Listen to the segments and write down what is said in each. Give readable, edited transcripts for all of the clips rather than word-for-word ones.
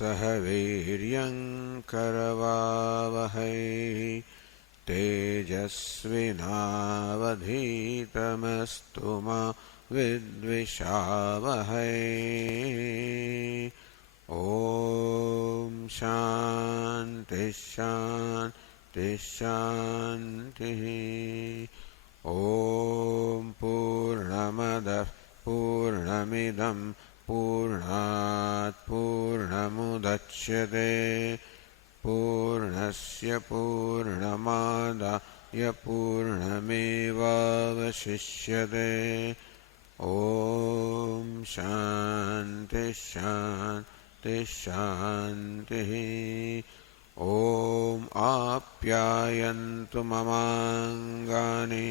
सह वीर्यं करवावहै तेजस्विनावधीतमस्तु मा विद्विषावहै। ॐ शान्ति शान्ति शान्तिः। ॐ पूर्णमदः पूर्णमिदं पूर्णात् पूर्णमुदच्यते पूर्णस्य पूर्णमादाय पूर्णमेवावशिष्यते। ॐ शान्ति शान्ति शान्तिः। ॐ आप्यायन्तु ममाङ्गानि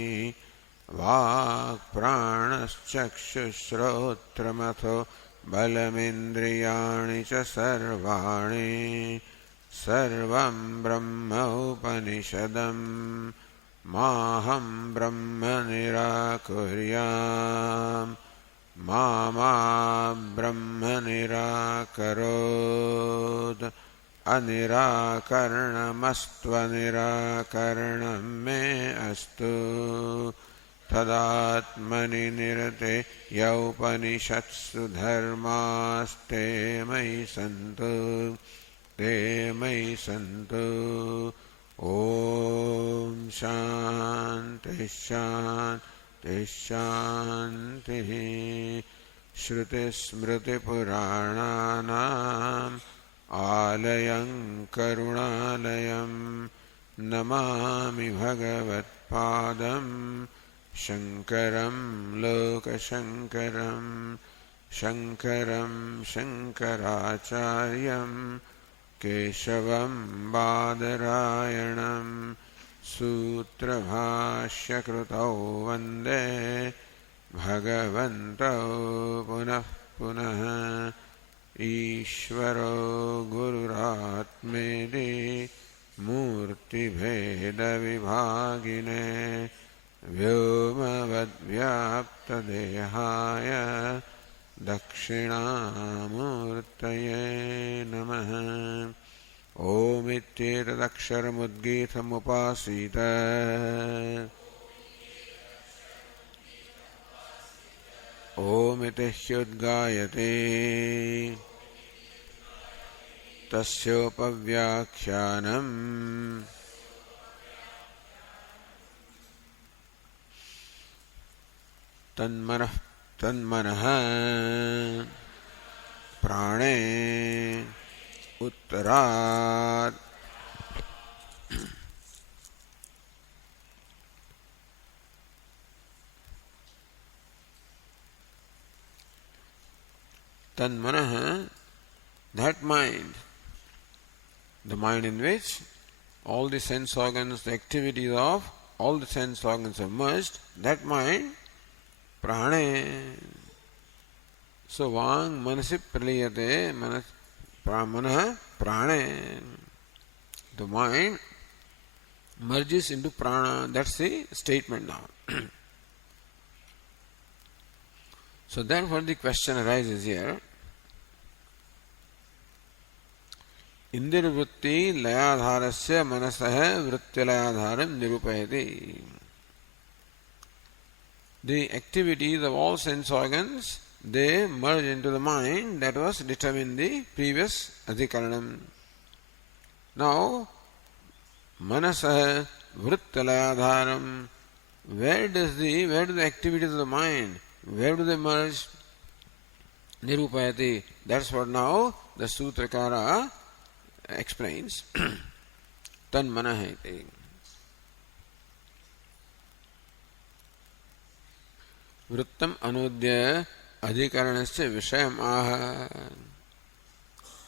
वाक्प्राणश्चक्षुश्रोत्रमथो बलमिन्द्रियाणि च सर्वाणि सर्वं ब्रह्म उपनिषदं माहं ब्रह्म निराकुर्याम् मा ब्रह्म निराकरोत्। अनिराकरणमस्त्वनिराकरणं मे अस्तु। तदात्मनि निरते यौपनिषत्सु धर्मास्ते मयि सन्तु ते मयि सन्तु। ॐ शान्ति शान्ति शान्तिः। श्रुतिस्मृतिपुराणानाम् आलयं करुणालयं नमामि भगवत्पादं शङ्करं लोकशङ्करं शङ्करं शङ्कराचार्यं केशवं बादरायणं सूत्रभाष्यकृतौ वन्दे भगवन्तौ पुनः पुनः। ईश्वरो गुरुरात्मेति मूर्तिभेदविभागिने व्योमवद्व्याप्तदेहाय दक्षिणामूर्तये नमः। ओमित्येतदक्षरमुद्गीतमुपासीत ओमिति ह्युद्गायते तस्योपव्याख्यानम् तन्मनः प्राणे उत्तरात् तन्मनः, that mind, the mind in which all the sense organs, the activities of all the sense organs are merged, that mind, prane. So vang manasi praliyate, manah prane. The mind merges into prana. That's the statement now. So therefore the question arises here. इंद्रियवृत्ति लयाधारस्य मनसः वृत्तिलयाधारं निरूपयति. The activities of all sense organs, they merge into the mind that was determined in the previous adhikaranam. Now, manasah vrittilayadharam, where do the activities of the mind, where do they merge? Nirupayati. That's what now the Sutrakara explains. Tanmanah iti. Vrittam anudya adhikaranasya vishayam aha.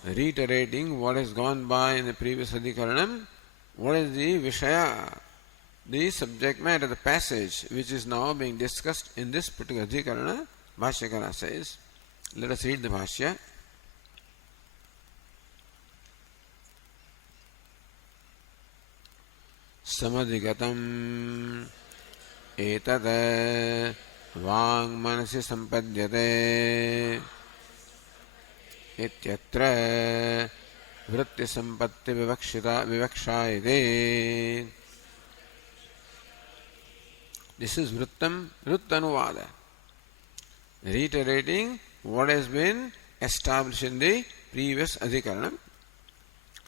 Reiterating what has gone by in the previous adhikaranam, what is the vishaya, the subject matter, the passage which is now being discussed in this particular adhikarana. Bhashyakara says, let us read the Bhashya. Samadhigatam etad vang manasi sampadyate ityatra vritti sampatti vivakshayate. This is Vrittanuvada, reiterating what has been established in the previous adhikaranam.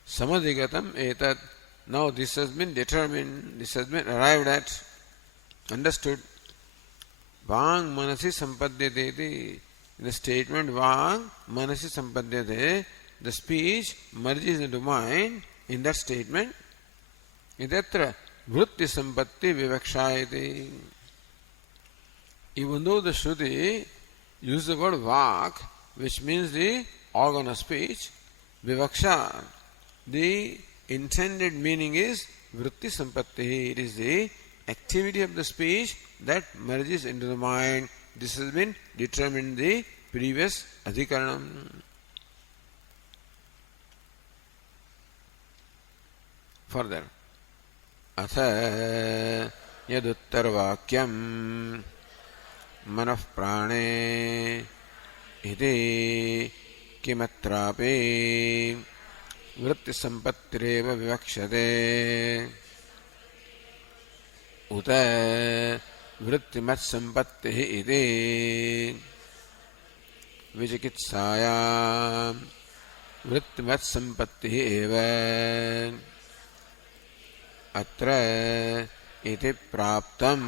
Samadhigatam etat. Now this has been determined, this has been arrived at, understood. Vang manasi sampadyate. In the statement Vang manasi sampadyate, the speech merges into mind in that statement. Idatra vritti sampatti vivakshayate. Even though the Shruti uses the word Vak, which means the organ of speech, Vivaksha, the intended meaning is vritti sampatti. It is the activity of the speech that merges into the mind. This has been determined in the previous adhikaranam. Further, atha yaduttarvakyam manah prane iti kimatrape vritti sampattireva vivakshate uta vrittimat sampattihi iti vichikitsaya vrittimat sampattihi eva atra iti praptam.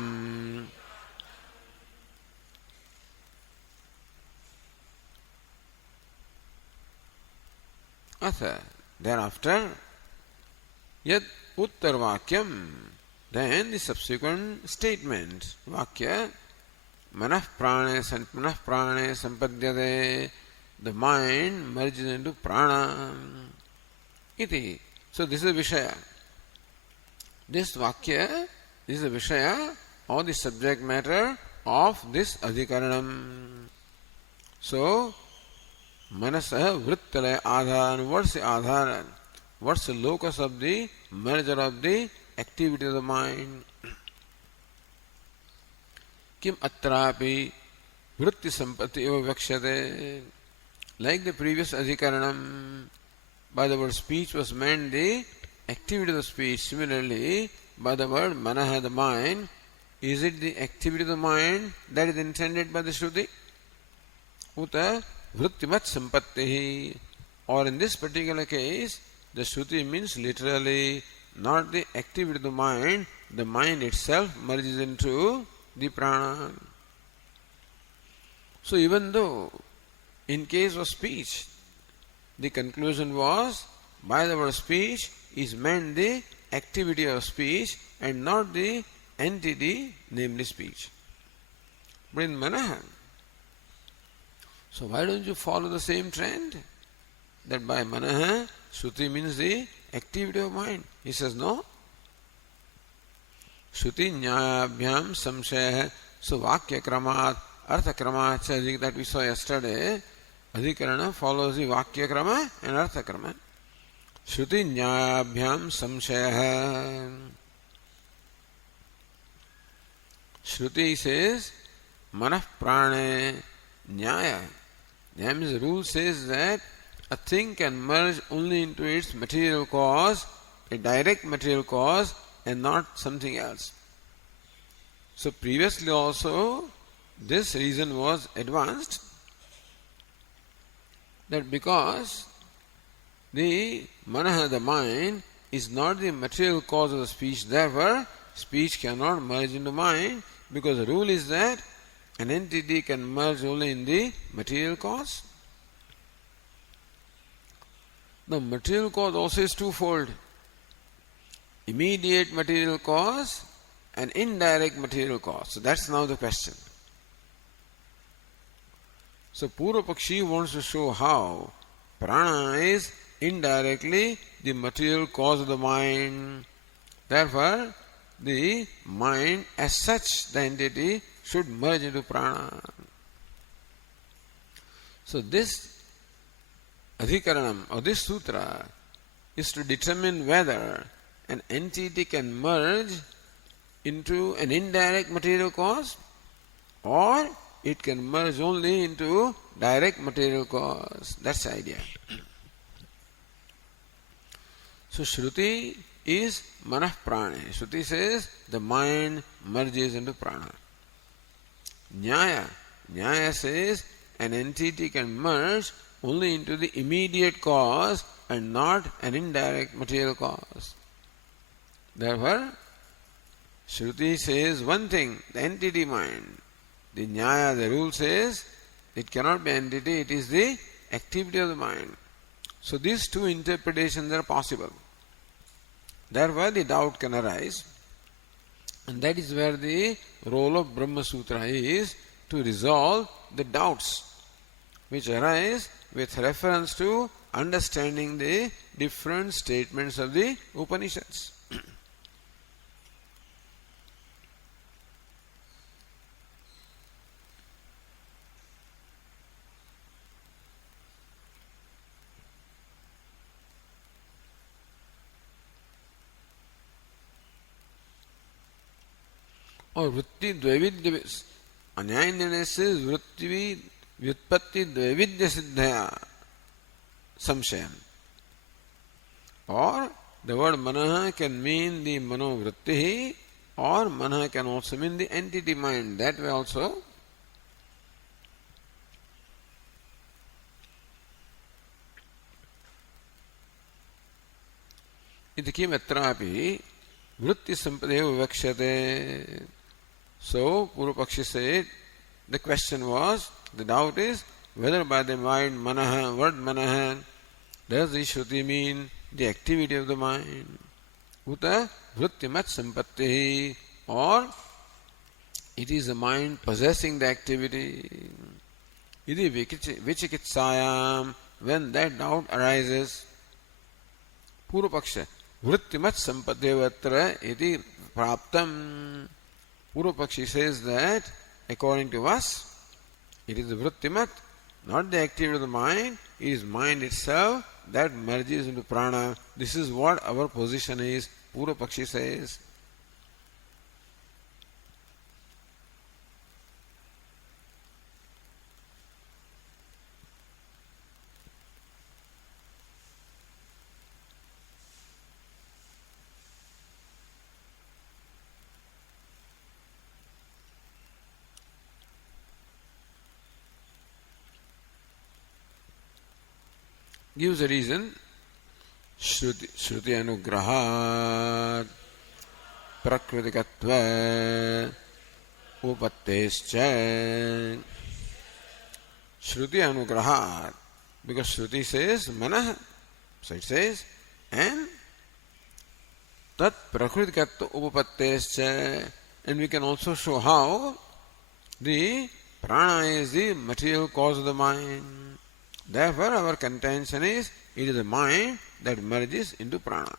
Atha, thereafter, yad uttarvakyam, then the subsequent statement, vakya, manah prane sampadyate, the mind merges into prana, iti. So this is Vishaya. This vakya is the Vishaya or the subject matter of this adhikaranam. So, Manasa vrittale adharan, what's the adharan? What's the locus of the merger of the activity of the mind? Kim atrapi vritti sampatti eva vakshate. Like the previous adhikaranam, by the word speech was meant the activity of the speech. Similarly, by the word manaha, the mind, is it the activity of the mind that is intended by the Shruti? Uta vrittimat sampattihi. Or in this particular case, the Shruti means literally not the activity of the mind itself merges into the prana. So even though in case of speech, the conclusion was by the word speech is meant the activity of speech and not the entity, namely speech. But in Manaha, so why don't you follow the same trend? That by Manaha, Shruti means the activity of mind. He says no. Shruti nyayabhyam samshaya. So vakya kramat, artha kramat, that we saw yesterday, adhikarana follows the vakya krama and artha krama. Shruti nyayabhyam samshaya. Shruti says manah prane nyaya. Nyaya means the rule says that a thing can merge only into its material cause, a direct material cause, and not something else. So previously also this reason was advanced, that because the manaha, the mind, is not the material cause of the speech, therefore speech cannot merge into mind, because the rule is that an entity can merge only in the material cause. The material cause also is twofold: immediate material cause and indirect material cause. So that's now the question. So Purva Pakshi wants to show how prana is indirectly the material cause of the mind. Therefore, the mind as such, the entity, should merge into prana. So this adhikaranam or this sutra is to determine whether an entity can merge into an indirect material cause or it can merge only into direct material cause. That's the idea. So Shruti is manah prana. Shruti says the mind merges into prana. Nyaya says an entity can merge only into the immediate cause and not an indirect material cause. Therefore, Shruti says one thing, the entity mind. The Nyaya, the rule says, it cannot be entity, it is the activity of the mind. So these two interpretations are possible. Therefore the doubt can arise. And that is where the role of Brahma Sutra is, to resolve the doubts which arise with reference to understanding the different statements of the Upanishads. Or vritti dvaividya, Anyayana says vritti vyutpatti dvaividya siddhaya samshayan. Or the word manaha can mean the manovritti, or manaha can also mean the entity mind. That way also. Iti kim atrapi vritti sampadeva vikshate. So, Purvapakshi said, the question was, the doubt is, whether by the mind manaha, word manaha, does the Shruti mean the activity of the mind? Uta vrittimat sampattihi, or it is the mind possessing the activity. Iti vichikitsayam, when that doubt arises, Purvapaksha, vrittimat sampattivatra iti praptam. Purvapakshi says that, according to us, it is the vrittimat, not the activity of the mind, it is mind itself that merges into prana. This is what our position is, Purvapakshi says. Gives a reason. Shruti anugrahat prakritikatva upattescha. Shruti anugrahat, because Shruti says manah, so it says, and tat prakritikatva upattescha, and we can also show how the prana is the material cause of the mind. Therefore, our contention is, it is the mind that merges into prana.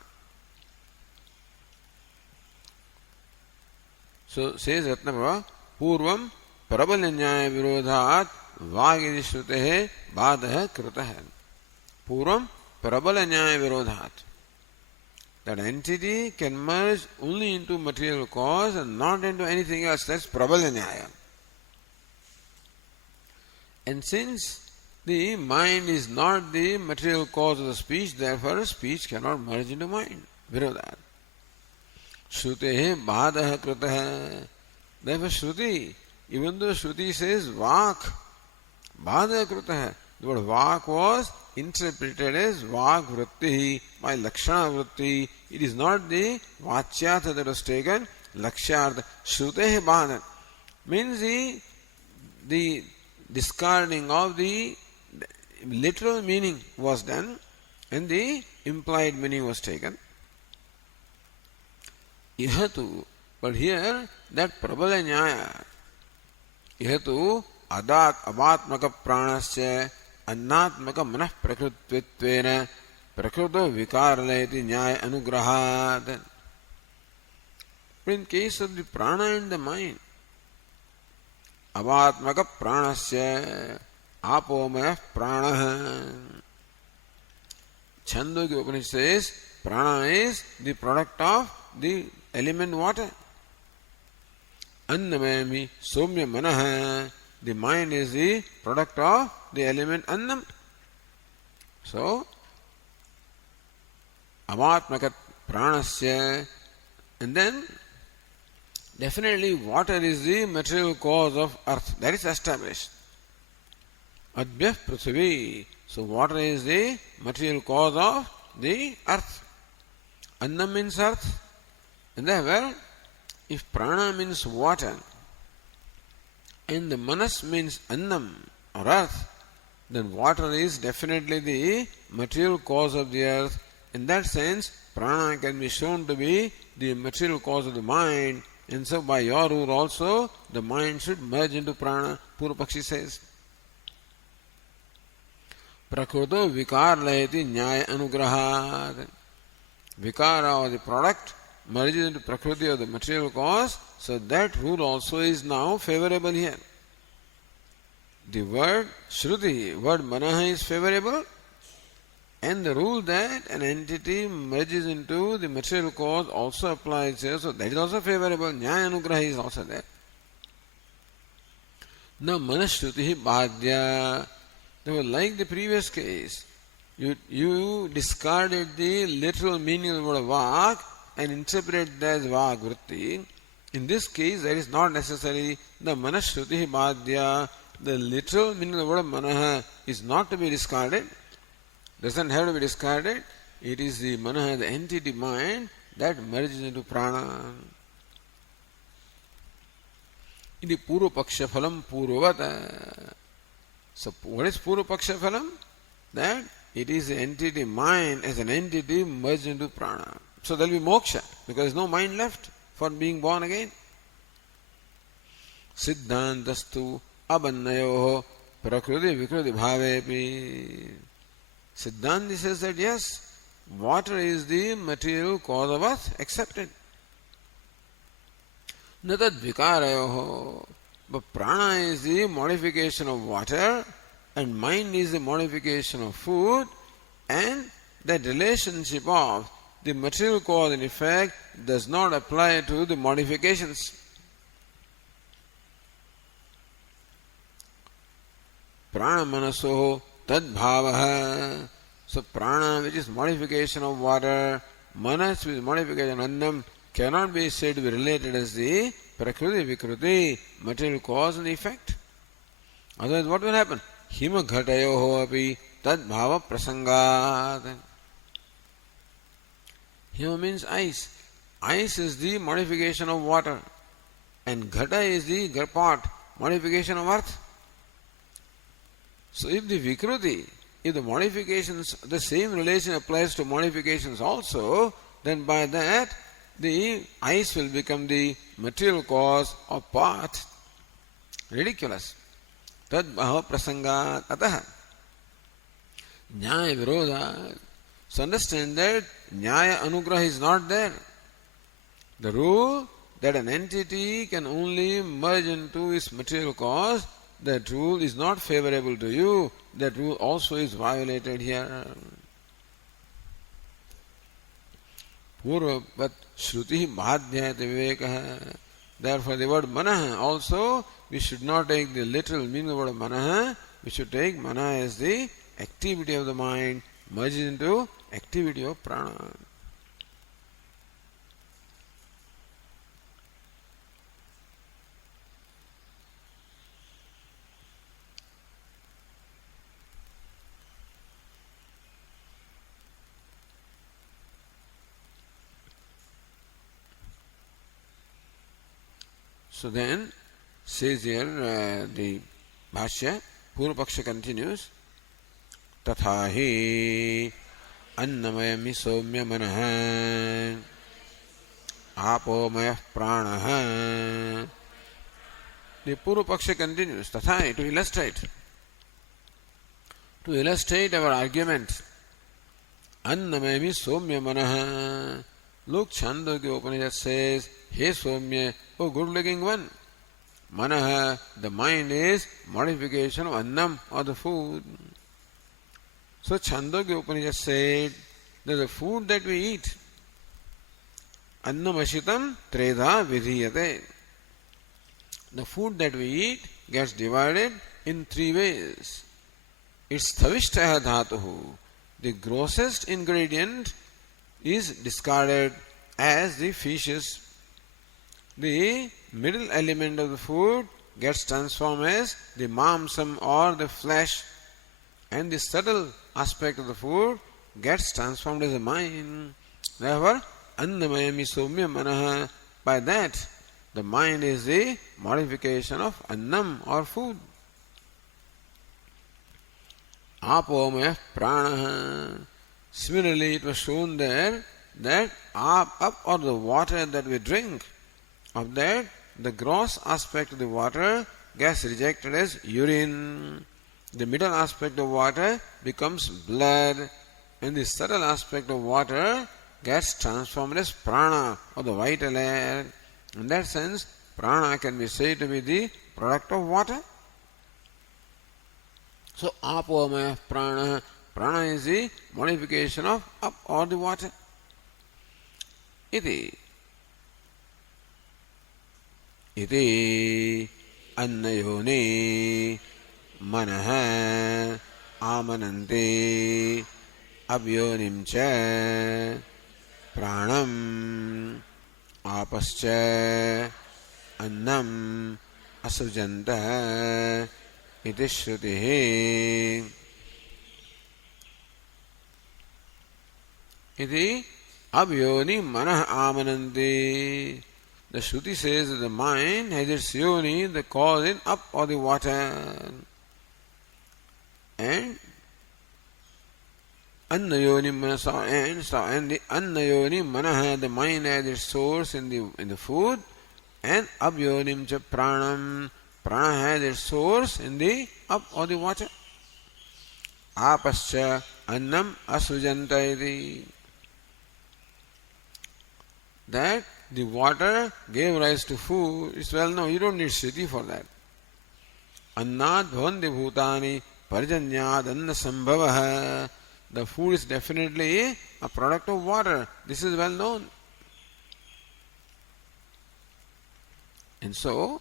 So, says Ratnabhava, Purvam Prabhalanyaya Virodhat Vagidi Shrutehe Badaha Krutaha. Purvam Prabhalanyaya Virodhat. That entity can merge only into material cause and not into anything else. That's Prabhalanyaya. And since the mind is not the material cause of the speech, therefore speech cannot merge into mind. Virodhat. Shrutehe bhadaha krutaha. Therefore Shruti, even though Shruti says vak, bhadaha krutaha, the word vak was interpreted as vak vritti by lakshana vritti. It is not the vachyartha that was taken, lakshyartha. Shrutehe bhadaha means the discarding of the literal meaning was done and the implied meaning was taken. Ihatu, but here that prabala nyaya, ihatu adat avatmaka pranasya annatmaka manah prakritvena prakruto vikaraleti nyaya anugrahat. In case of the prana and the mind, avatmaka pranasya apomaya prana. Chhandogya Upanishad says prana is the product of the element water. Annamami somya manaha. the mind is the product of the element annam. So, avatmakat pranasya, and then definitely water is the material cause of earth. That is established. Adbhyah prithvi. So water is the material cause of the earth. Annam means earth. And therefore, if prana means water and the manas means annam or earth, then water is definitely the material cause of the earth. In that sense, prana can be shown to be the material cause of the mind, and so by your rule also, the mind should merge into prana, Purvapakshi says. Prakruto vikarlayati nyaya anugrahat. Vikara or the product merges into prakriti or the material cause, so that rule also is now favorable here. The word Shruti, word Manaha is favorable, and the rule that an entity merges into the material cause also applies here, so that is also favorable. Nyaya Anugraha is also there. Now Manashruti Bhadya. They were like the previous case. You discarded the literal meaning of the word Vak and interpreted that as Vak Vritti. In this case, that is not necessary. The Manashruti Bhadya, the literal meaning of the word Manaha is not to be discarded. Doesn't have to be discarded. It is the Manaha, the entity mind, that merges into Prana. Iti Purvapaksha Phalam Purvavata. So what is Purvapaksha Phalam? That it is the entity mind as an entity merged into Prana. So there will be moksha because there is no mind left for being born again. Siddhantastu abannayoho prakriti vikriti bhavepi. Siddhanti says that yes, water is the material cause of earth, accepted. Natad vikarayoho. But prana is the modification of water and mind is the modification of food, and that relationship of the material cause and effect does not apply to the modifications. Prana manaso tad bhavaha. So prana, which is modification of water, manas, which is modification of annam, cannot be said to be related as the prakriti vikruti, material cause and effect. Otherwise, what will happen? Hima ghatayoho api tad bhava prasangat. Hima means ice. Ice is the modification of water, and ghata is the pot, modification of earth. So if the vikruti, if the modifications, the same relation applies to modifications also, then by that the ice will become the material cause of pot. Ridiculous. Tad bhava prasangat ataha. Nyaya virodha. So understand that Nyaya Anugraha is not there. The rule that an entity can only merge into its material cause, that rule is not favorable to you. That rule also is violated here. Purvavat Shruti Bhadhyayate Vivekaha. Therefore the word Manaha also, we should not take the literal meaning of the word Manaha. We should take Mana as the activity of the mind merges into activity of prana. So then, says here the Bhashya, Purvapaksha continues, Tatha hi अन्नमयमि सौम्य मनः आपोमयः प्राणः. The Purvapaksha continues, Tatha, to illustrate our argument. Annamayami Somya Manaha. Look, Chhandogya Upanishad says, Hey Somya, O good looking one. Manaha, the mind is modification of annam or the food. So Chhandogya Upanishad said that the food that we eat, annam ashitam treda vidhiyate. The food that we eat gets divided in three ways. It's Thavishtaya Dhatuhu. The grossest ingredient is discarded as the fishes. The middle element of the food gets transformed as the mamsam or the flesh, and the subtle aspect of the food gets transformed as a mind. Therefore, Annamayami Somya Manaha. By that, the mind is the modification of Annam or food. Apomaya Pranaha. Similarly, it was shown there that up or the water that we drink, of that the gross aspect of the water gets rejected as urine. The middle aspect of water becomes blood, and the subtle aspect of water gets transformed as prana or the vital air. In that sense, prana can be said to be the product of water. So, apomaya prana. Prana is the modification of up or the water. Iti annayoni manaha amanante abyonim cha pranam apascha annam asujanta iti shrutihi. Iti avyoni manah amananti. The Shruti says that the mind has its yoni, the cause in up or the water. And annayoni manasa, and the annayoni manaha, the mind has its source in the food, and abyonim cha pranam, prana has its source in the up or the water. Apascha annam asujanta iti. That the water gave rise to food, it's well known. You don't need Shruti for that. Annad bhavanti bhutani parjanyad anna sambhavaha. The food is definitely a product of water. This is well known. And so,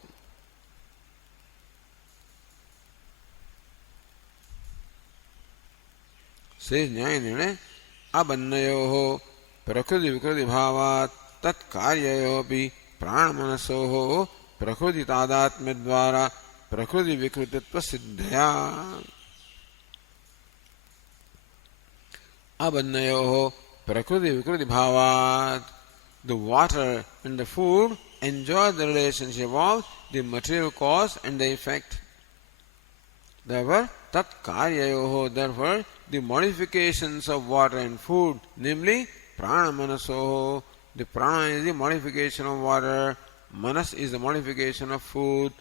says Nyayana, abannayoho prakriti vikriti bhavat tat karyayopi pranamanasoho prakriti tadatmya dvara prakriti vikrititva siddhaya. Abannayoho prakriti vikriti bhavat. The water and the food enjoy the relationship of the material cause and the effect. Therefore, tat karyayoho, therefore, the modifications of water and food, namely prana manasoho, the prana is the modification of water, manas is the modification of food,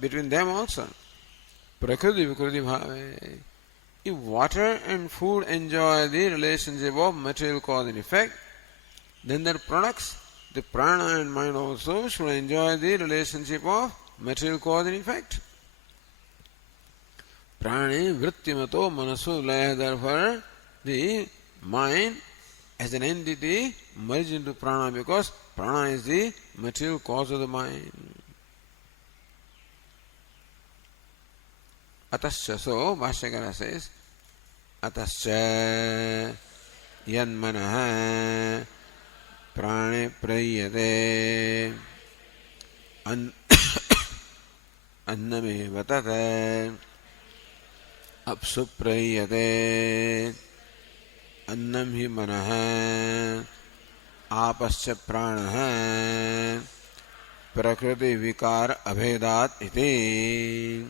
between them also. Prakriti vikriti bhave. If water and food enjoy the relationship of material cause and effect, then their products, the prana and mind also, should enjoy the relationship of material cause and effect. Prani vrittimato manaso laya. Therefore, the mind as an entity merges into prana because prana is the material cause of the mind. Atascha, so Bhashyakara says, Atascha yanmanaha prane prayate anname vatate apsuprayate annam hi manaha apascha pranaha prakriti vikar abhedat iti.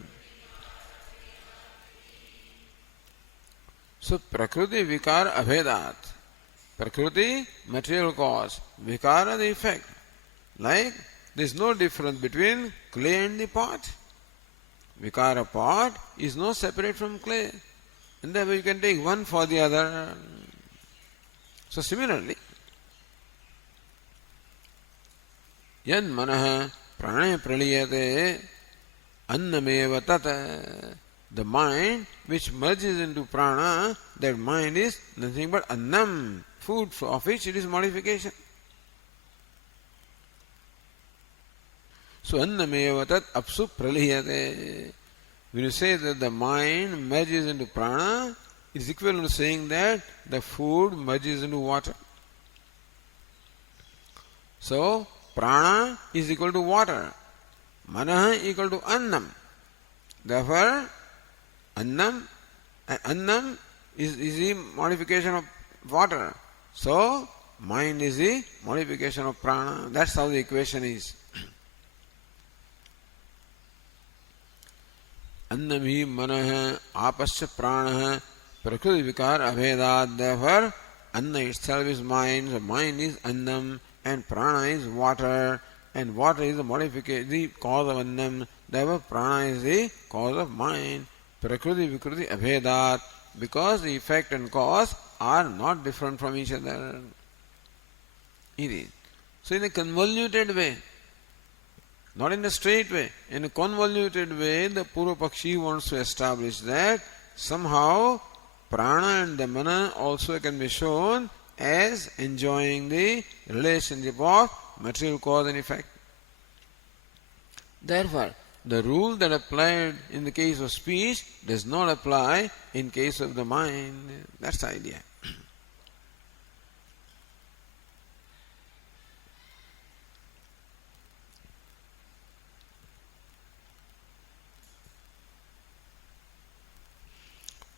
So prakriti vikar abhedat. Prakriti, material cause. Vikara, the effect. Like, there is no difference between clay and the pot. Vikara pot is no separate from clay. And therefore you can take one for the other. So similarly, yan manaha pranaya praliyate annameva tata. The mind which merges into prana, that mind is nothing but annam, food of which it is modification. So annameva tat apsu praliyate. When you say that the mind merges into prana, it is equivalent to saying that the food merges into water. So prana is equal to water. Manaha equal to annam. Therefore, annam is the modification of water. So, mind is the modification of prana. That's how the equation is. Annam hi manah apasya pranah prakriti vikar abhedat. Therefore, anna itself is mind. So mind is annam and prana is water. And water is the modification, the cause of annam. Therefore, prana is the cause of mind. Prakriti vikriti abhedat. Because the effect and cause are not different from each other. It is. So in a convoluted way, not in a straight way, in a convoluted way, the Purva Pakshi wants to establish that somehow prana and the mana also can be shown as enjoying the relationship of material cause and effect. Therefore, the rule that applied in the case of speech does not apply in case of the mind. That's the idea.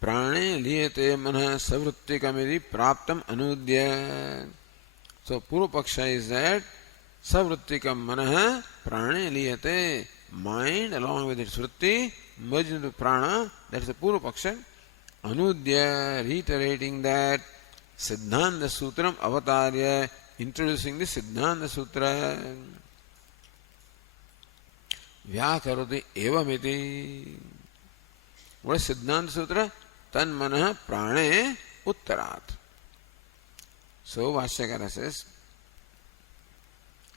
Prane liyate manah savrittikamidi praptam anudya. So Purva Paksha is that savrittikam manah prane liyate. Mind along with its vritti merged into prana. That is the Purva Paksha. Anudya, reiterating that Siddhanta Sutram avatarya, introducing the Siddhanta Sutra. Vyakaroti evamiti. What is Siddhanta Sutra? Tan manah prane uttarat. So Vashyakara says,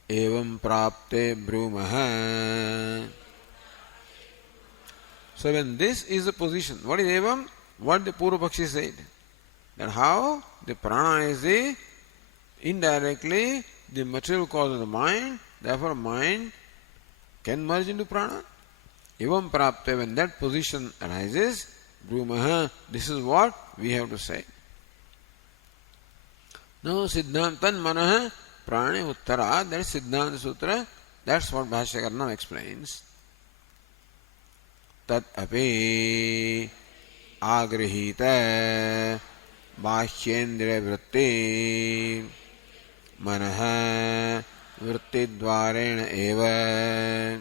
evam prapte brumaha. So when this is the position, what is evam? What the Purva Pakshi said. That how the prana is the indirectly the material cause of the mind, therefore mind can merge into prana. Evam prapte, when that position arises, brumaha, this is what we have to say. Now Siddhantan manah prane uttara, that is Siddhanta Sutra, that's what Bhashyakara now explains. Tat api agrihita bahyendriya vritti manah vritti dvarena eva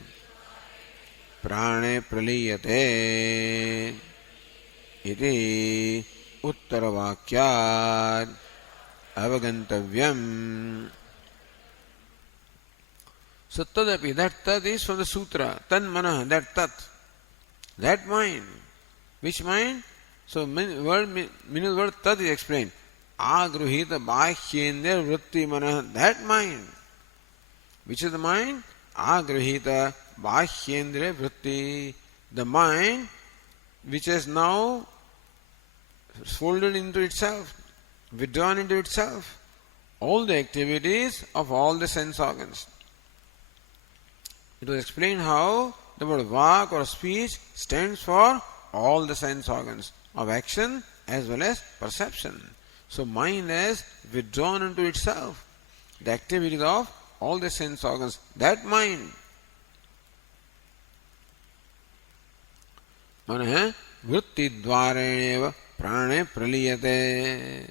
prane praliyate iti uttaravakyat avagantavyam. So tadapi, that tat is from the sutra. Tan manah, that tat. That mind. Which mind? So meaning the word tat is explained. Agruhita bahyendriya vritti manah, that mind. Which is the mind? Agruhita bahyendriya vritti. The mind which has now folded into itself, withdrawn into itself, all the activities of all the sense organs. It was explained how the word vak or speech stands for all the sense organs of action as well as perception. So mind has withdrawn into itself the activities of all the sense organs. That mind, manah vritti dvareneva prane praliyate.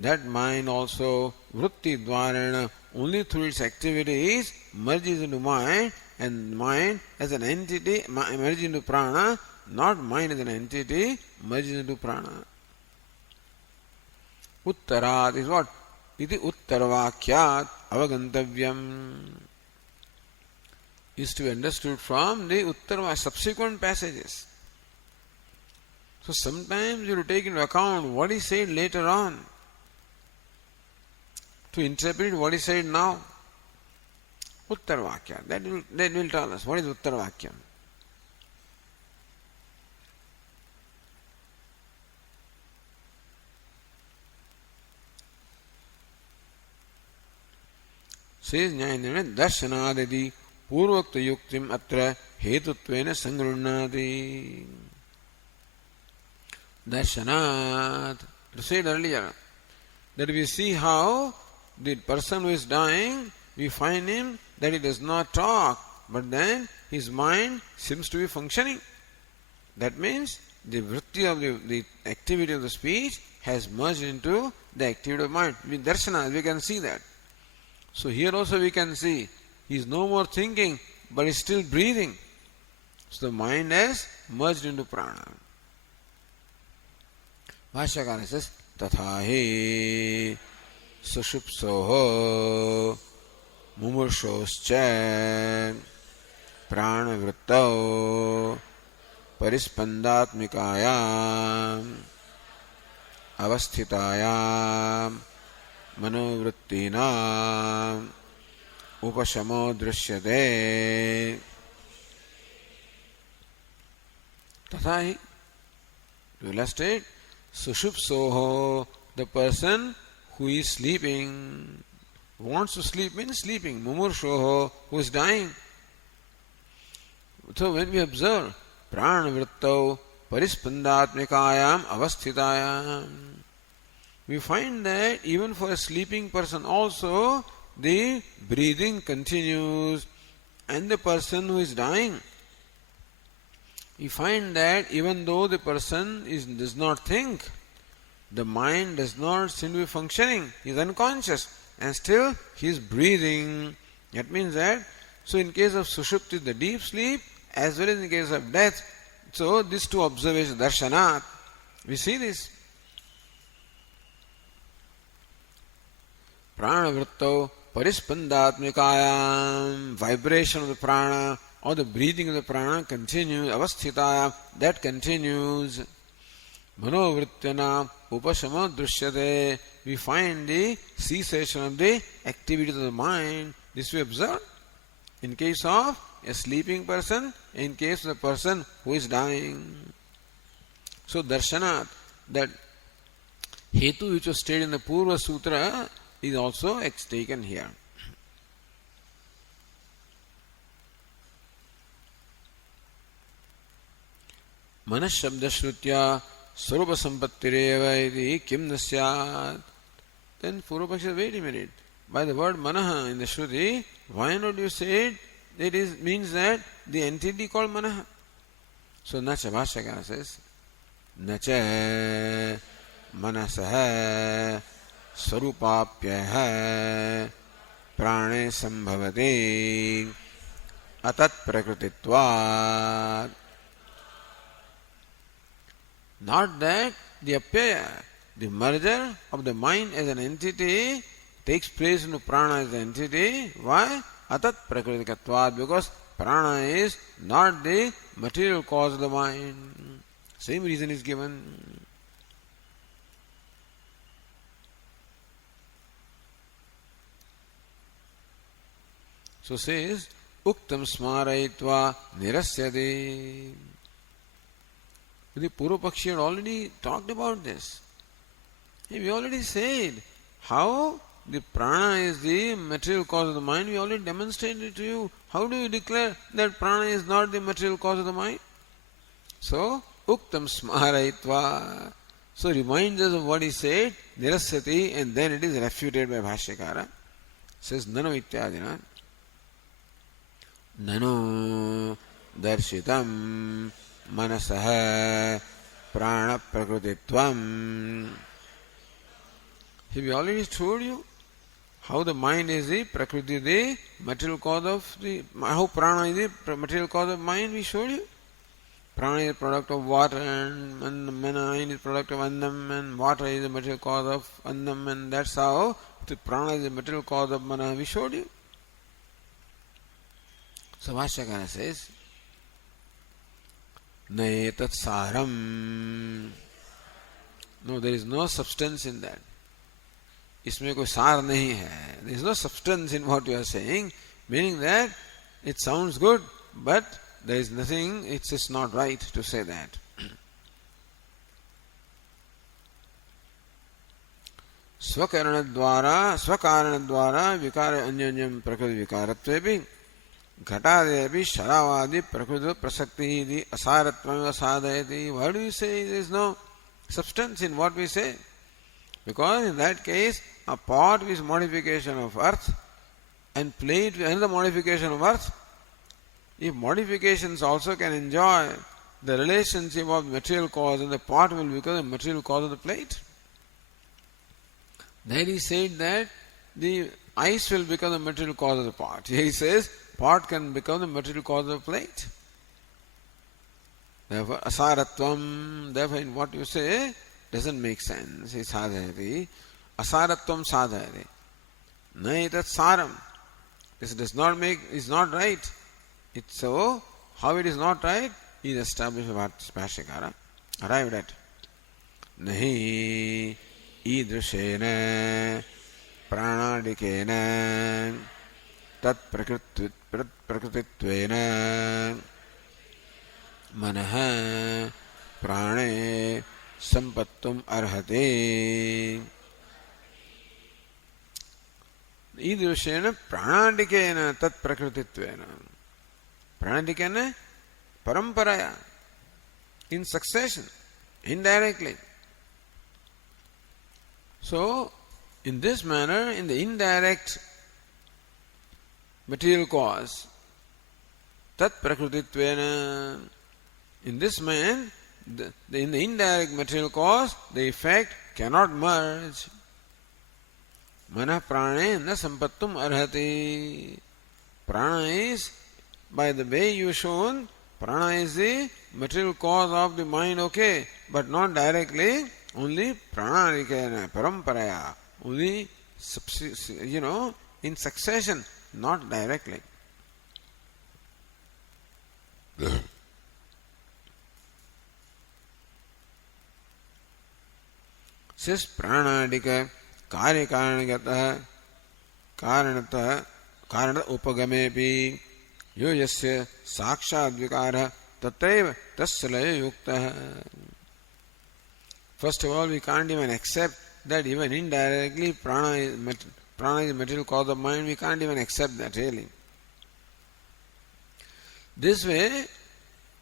That mind also, vritti dvarena, only through its activities merges into mind, and mind as an entity merges into prana, not mind as an entity merges into prana. Uttarat is what? Iti uttaravakyat avagantavyam. Is to be understood from the uttarva subsequent passages. So sometimes you have to take into account what is said later on to interpret what is said now. Uttarvakya, that will tell us what is Uttarvakya. Says Nyayana, Darshanadadi पूर्वोक्त युक्तिम अत्र हेतुत्वेन संगृह्णाति. Darshanat. To say it earlier, that we see how the person who is dying, we find him that he does not talk, but then his mind seems to be functioning. That means the vritti of the activity of the speech has merged into the activity of mind. With darshana, we can see that. So here also we can see he is no more thinking, but is still breathing. So the mind has merged into prana. Bhashyakara says, तथा हि सुषुप्सोः मुमुर्षोश्च प्राणवृत्तौ परिस्पन्दात्मिकायाम् अवस्थितायाम् मनोवृत्तीनाम् उपशमो दृश्यते. तथा हि, to illustrate, Sushupsoho, the person who is sleeping, wants to sleep means sleeping. Mumurshoho, who is dying. So when we observe Pranavrittau Parispandatmikayam Avasthitayam, we find that even for a sleeping person also the breathing continues, and the person who is dying, we find that even though the person does not think, the mind does not seem to be functioning, he is unconscious, and still he is breathing. That means that, so in case of sushupti, the deep sleep, as well as in case of death, so these two observations, darshanat, we see this. Pranavrittau parispandatmikayam, vibration of the prana, or the breathing of the prana continues, avasthita, that continues. Manovrityana upashama drishyate, we find the cessation of the activity of the mind. This we observe in case of a sleeping person, in case of the person who is dying. So darshanat, that hetu which was stated in the Purva Sutra is also taken here. Manas shabda shrutya swarupa sampattireva iti kim nasyat. Then Purva says, wait a minute. By the word manaha in the Shruti, why not you say it? It means that the entity called manaha. So Nacha Bhashyakara says, Nacha manasaha swarupapyaha prane sambhavati atat prakrutitvat. Not that the apyaya, the merger of the mind as an entity takes place into prana as an entity. Why? Atat prakritikatvat, because prana is not the material cause of the mind. Same reason is given. So says, Uktam smarayitva nirasyati. The Purva Pakshi had already talked about this. We already said how the prana is the material cause of the mind. We already demonstrated it to you. How do you declare that prana is not the material cause of the mind? So, Uktam smarayitva. So reminds us of what he said, nirasyati, and then it is refuted by Bhashyakara. Says, Nano ityadina. Nano darshitam manasaha prana prakrutitvam. We already told you how the mind is the prakriti, the material cause of the, how prana is the material cause of mind, we showed you. Prana is a product of water, and mind is a product of annam, and water is the material cause of annam, and that's how the prana is the material cause of mana, we showed you. So Bhashyakara says, Naetat saram. No, there is no substance in that. इसमें कोई सार नहीं है. There is no substance in what you are saying, meaning that it sounds good, but there is nothing, it's just not right to say that. स्वकारण द्वारा विकार अन्योन्यम प्रकृति विकारत्वेपि Ghatadevi sharavadi prakriti prasakti iti asaratvam sadayati. Why do you say there is no substance in what we say? Because in that case, a pot is modification of earth and plate is another modification of earth. If modifications also can enjoy the relationship of the material cause, and the pot will become the material cause of the plate. Then he said that the ice will become the material cause of the pot. Here he says pot can become the material cause of the plate. Therefore, asaratvam, therefore in what you say doesn't make sense. He sadhayati, asaratvam sadhayati. Naitat saram. This does not make, is not right. It's so, how it is not right? He is established by Bhashyakara, arrived at. Nahi idrushena pranadikena tat prakritittvena manaha prane sampattum arhate. Idrushena pranadikena tat prakritittvena. Pranadikena paramparaya, in succession, indirectly. So, in this manner, in the indirect material cause, tat prakrititvena, in this man, in the indirect material cause, the effect cannot merge. Mana prane na sampattum arhati. Prana is, by the way you shown, prana is the material cause of the mind, okay, but not directly, only pranadikena, paramparaya, only, in succession, not directly. Says pranadika karyakarnagata karanata upagamepi yo yasya sakshad vikara tatreva tasya laya yukta. First of all, we can't even accept that even indirectly prana is material cause of mind. We can't even accept that really. This way,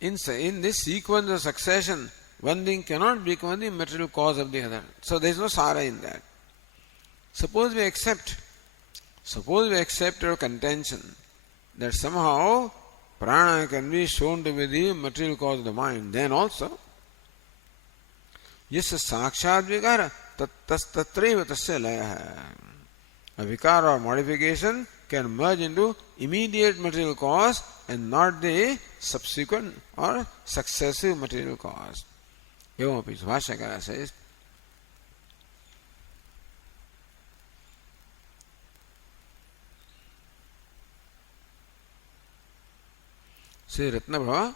in this sequence of succession, one thing cannot become the material cause of the other. So there is no sara in that. Suppose we accept your contention that somehow prana can be shown to be the material cause of the mind, then also yes sakshad vikara tatreva tasya laya. A vikara or modification can merge into immediate material cause and not the subsequent or successive material cause. Evamopi Bhashyakara says, Sri Ratnabhava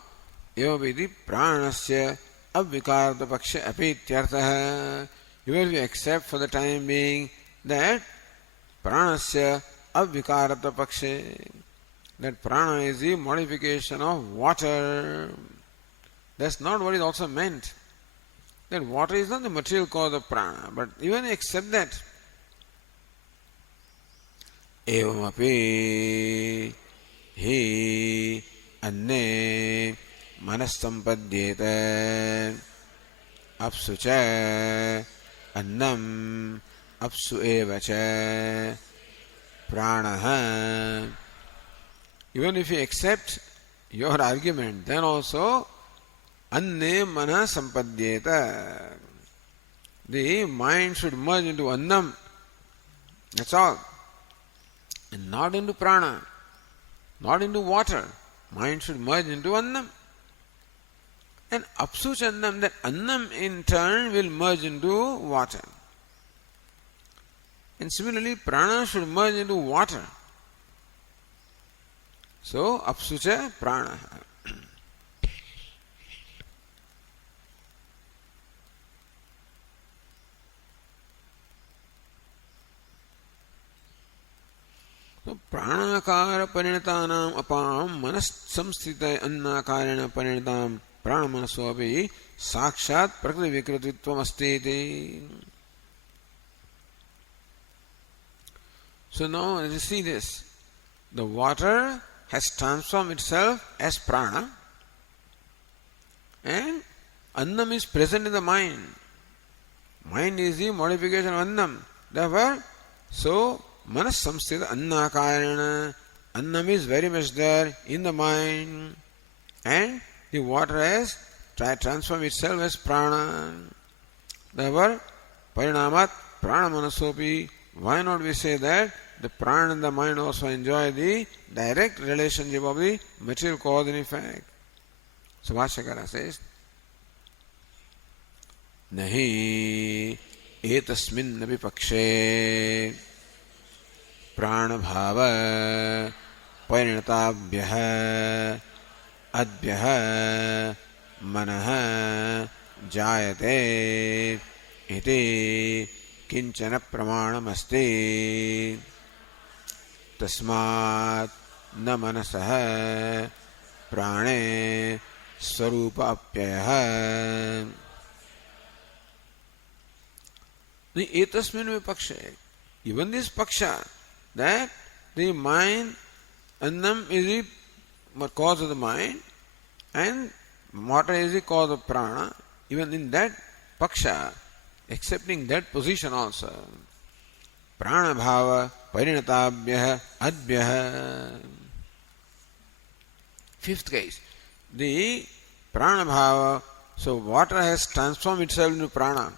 evamopi pranasya avvikarta paksha apityartha. Even if we accept for the time being that pranasya avvikarta paksha, that prana is the modification of water. That's not what is also meant. That water is not the material cause of prana, but even accept that. Evamapi hi anne manasampadhyeta apsu cha annam apsu eva cha pranaha. Even if you accept your argument, then also anne mana sampadhyeta. The mind should merge into annam. That's all. And not into prana, not into water. Mind should merge into annam. And apsuch annam, that annam in turn will merge into water. And similarly, prana should merge into water. So, apsucha prana. So, pranakara parinitanam apam manas samsthita annakarana parinitam pranamanaso api sakshat prakriti vikrititvam astiti. So now, you see this. The water has transformed itself as prana, and annam is present in the mind. Mind is the modification of annam. Therefore, so manas samsthita annakarana. Annam is very much there in the mind, and the water has transformed itself as prana. Therefore, parinamat prana manasopi. Why not we say that the prana and the mind also enjoy the direct relationship of the material cause and effect? So Bhashyakara says, Nahi etasminnapi pakshe pranabhava parinatabhyah adbyah manah jayate iti kinchana pramanamasti tasmat na manasah prane swarupa apyayah. The etasmin paksha, even this paksha, that the mind, annam is the cause of the mind, and water is the cause of prana, even in that paksha, accepting that position also, prana bhava parinatabhyah adbyah. Fifth case, the prana bhava, so water has transformed itself into prana.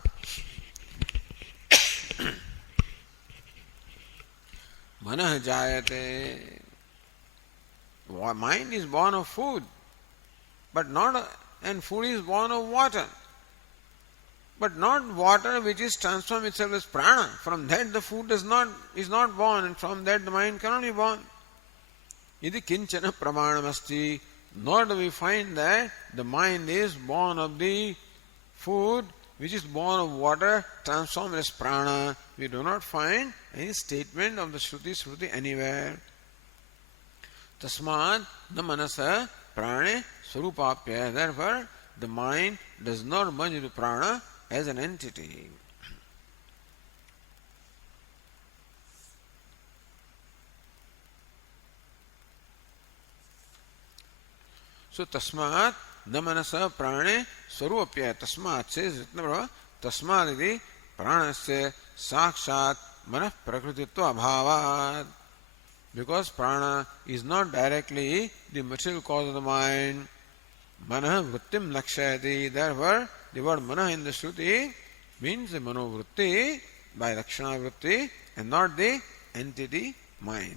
Manah jayate. Mind is born of food, but not, and food is born of water, but not water which is transformed itself as prana. From that the food is not born, and from that the mind cannot be born. Iti kinchana pramanamasti. Nor do we find that the mind is born of the food which is born of water transformed as prana. We do not find any statement of the Shruti anywhere. Tasmad na manasa prane swarupapya. Therefore, the mind does not merge into prana as an entity. So tasmat na manasa prane swarupapya. Tasmat says tasmat iti pranasya sakshat manah prakrititva abhavat. Because prana is not directly the material cause of the mind. Manah vrittim lakshayati. Therefore, the word manah in the Shruti means the manovritti by lakshana vritti and not the entity mind.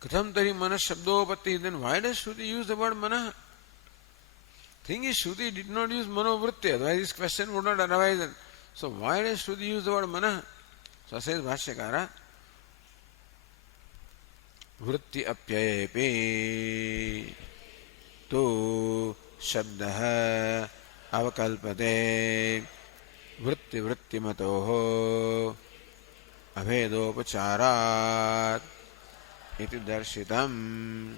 Katham tari manah shabdopatti. Then why does Shruti use the word manah? Thing is, Shruti did not use manovritti, otherwise this question would not arise. So why does Shruti use the word manah? So says Bhashyakara, vritti apyayepi tu shabdah avakalpate vritti vrittimatoho abhedopacharat iti darshitam.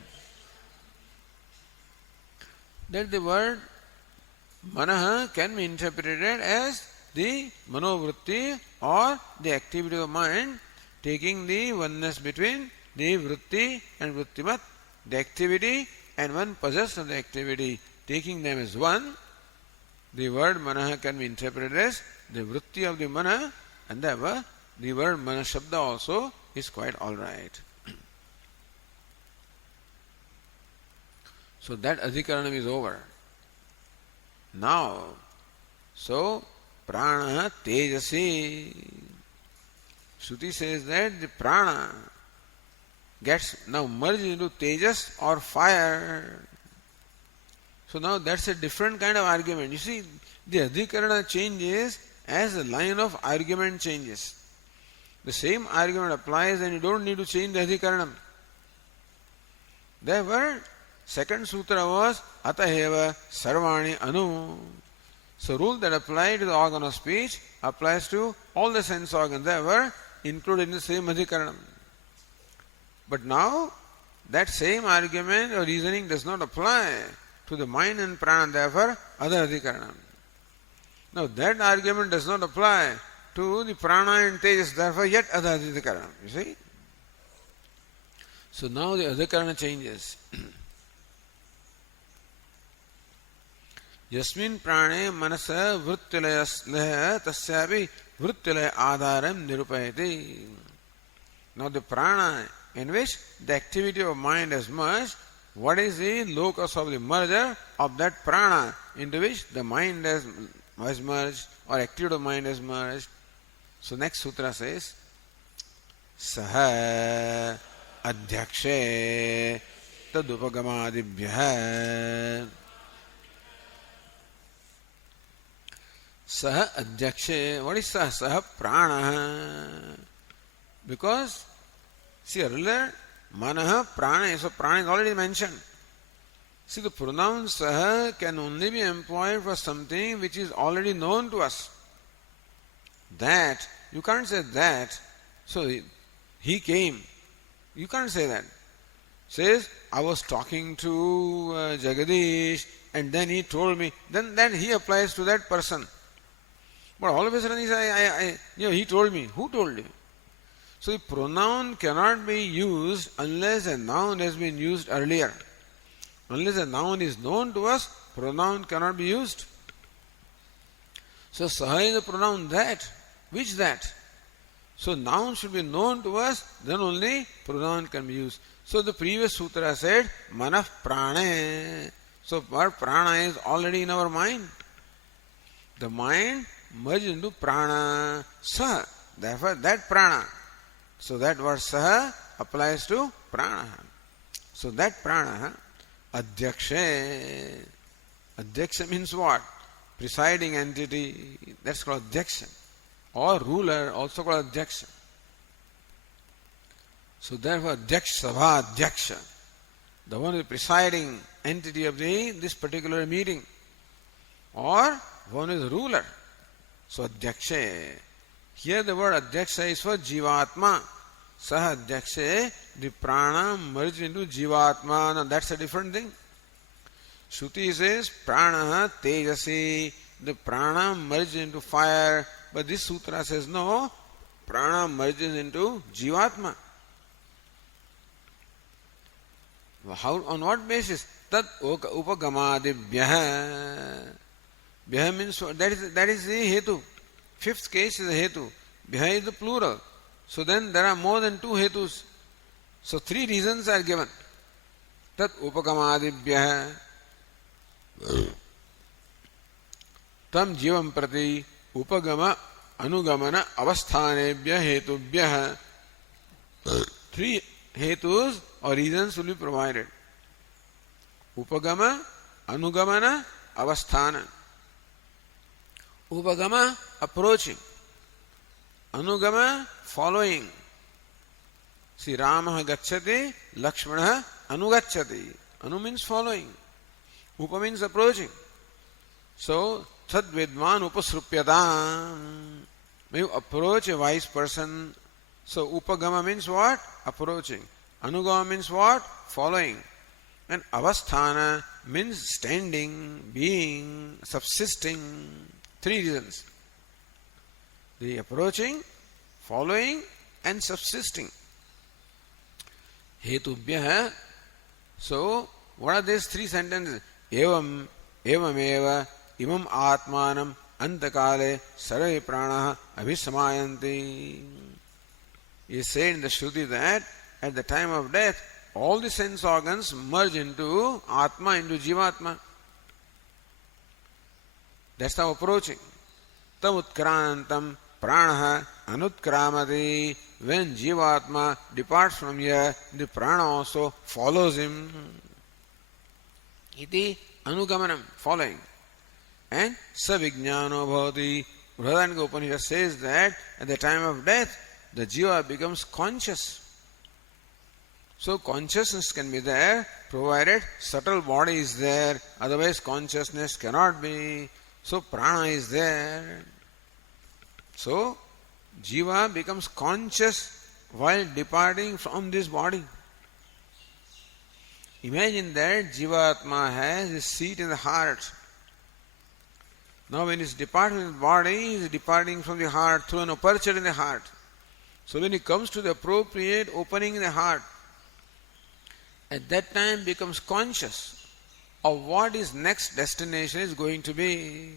That the word manah can be interpreted as the manovritti or the activity of mind, taking the oneness between the vritti and vrittimat, the activity and one possessed of the activity, taking them as one. The word manah can be interpreted as the vritti of the manah, and therefore the word manah shabda also is quite alright. So that adhikaranam is over. Now, so prana tejasi. Shruti says that the prana gets now merged into tejas or fire. So now that's a different kind of argument. You see, the adhikarana changes as the line of argument changes. The same argument applies and you don't need to change the adhikaranam. Therefore, second sutra was ataheva sarvani anu. So rule that applied to the organ of speech applies to all the sense organs. They were included in the same adhikaranam. But now that same argument or reasoning does not apply to the mind and prana, therefore other adhikaranam. Now that argument does not apply to the prana and tejas, therefore yet other adhikaranam. You see? So now the adhakarana changes. Yasmin prane manasa vrittilaya tasyapi vrittilaya adharam nirupayati. Now the prana in which the activity of mind has merged, what is the locus of the merger of that prana into which the mind has merged or activity of mind has merged? So next sutra says, Saha adhyakshe tadupagamādibhyah. Saha adhyakshe. What is saha? Saha prana. Because, see earlier, manaha prana, so prana is already mentioned. See, the pronoun saha can only be employed for something which is already known to us. That, you can't say that. So, he came. You can't say that. Says, I was talking to Jagadish and then he told me. Then he applies to that person. But all of a sudden he says, he told me. Who told you? So the pronoun cannot be used unless a noun has been used earlier. Unless a noun is known to us, pronoun cannot be used. So saha is a pronoun that. Which that? So noun should be known to us, then only pronoun can be used. So the previous sutra said, manah prane. So our prana is already in our mind. The mind merged into prana, saha. Therefore that prana. So that word saha applies to prana. So that prana, adhyakshe. Adhyaksha means what? Presiding entity. That's called adhyaksha. Or ruler, also called adhyaksha. So therefore adhyaksha, sabha adhyaksha. The one who is presiding entity of this particular meeting. Or one is ruler. So adhyaksha. Here the word adhyaksha is for jivatma. Saha adhyaksha, the prana merged into jivatma. Now that's a different thing. Shruti says prana tejasi, the prana merged into fire. But this sutra says no, prana merges into jivatma. How, on what basis? Tat upagamādibhyah. Bhyah means, that is the hetu. Fifth case is a hetu. Bhyah is the plural. So then there are more than two hetus. So three reasons are given. Tat upagamādibhyah. Tam jivam prati upagama anugamana avasthanebhyah hetubhyah. Three hetus or reasons will be provided. Upagama, anugamana, avasthana. Upagama, approaching. Anugama, following. See, Ramaha gacchati, Lakshmanaha anugacchati. Anu means following. Upa means approaching. So, Tad Vidman upasrupyatam. When you approach a wise person, so upagama means what? Approaching. Anugama means what? Following. And avasthana means standing, being, subsisting. Three reasons. The approaching, following and subsisting. Hetubhyah. So, what are these three sentences? Evam, evameva, imam atmanam, antakale, sarve pranaha, abhisamayanti. He said in the Shruti that at the time of death, all the sense organs merge into Atma, into Jivatma. That's how approaching. Tam utkrantam pranaha anutkramati. When Jivatma departs from here, the prana also follows him. Iti anugamanam, following. And savijnano bhavati. Brihadaranyaka Upanishad says that at the time of death, the jiva becomes conscious. So consciousness can be there, provided subtle body is there, otherwise consciousness cannot be. So prana is there. So jiva becomes conscious while departing from this body. Imagine that Jivatma has his seat in the heart. Now when he is departing from the body, he is departing from the heart through an aperture in the heart. So when he comes to the appropriate opening in the heart, at that time becomes conscious of what his next destination is going to be.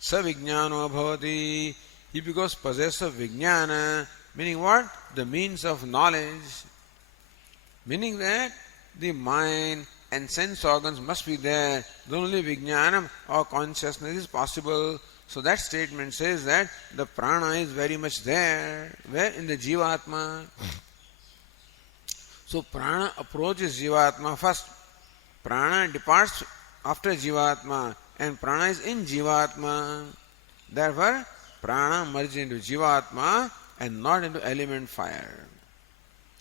Savijnano bhavati. He becomes possessed of vijnana, meaning what? The means of knowledge. Meaning that the mind and sense organs must be there. The only vijnana or consciousness is possible. So that statement says that the prana is very much there. Where? In the jivatma. So prana approaches jivatma first. Prana departs after jivatma, and prana is in jivatma. Therefore, prana merges into jivatma and not into element fire.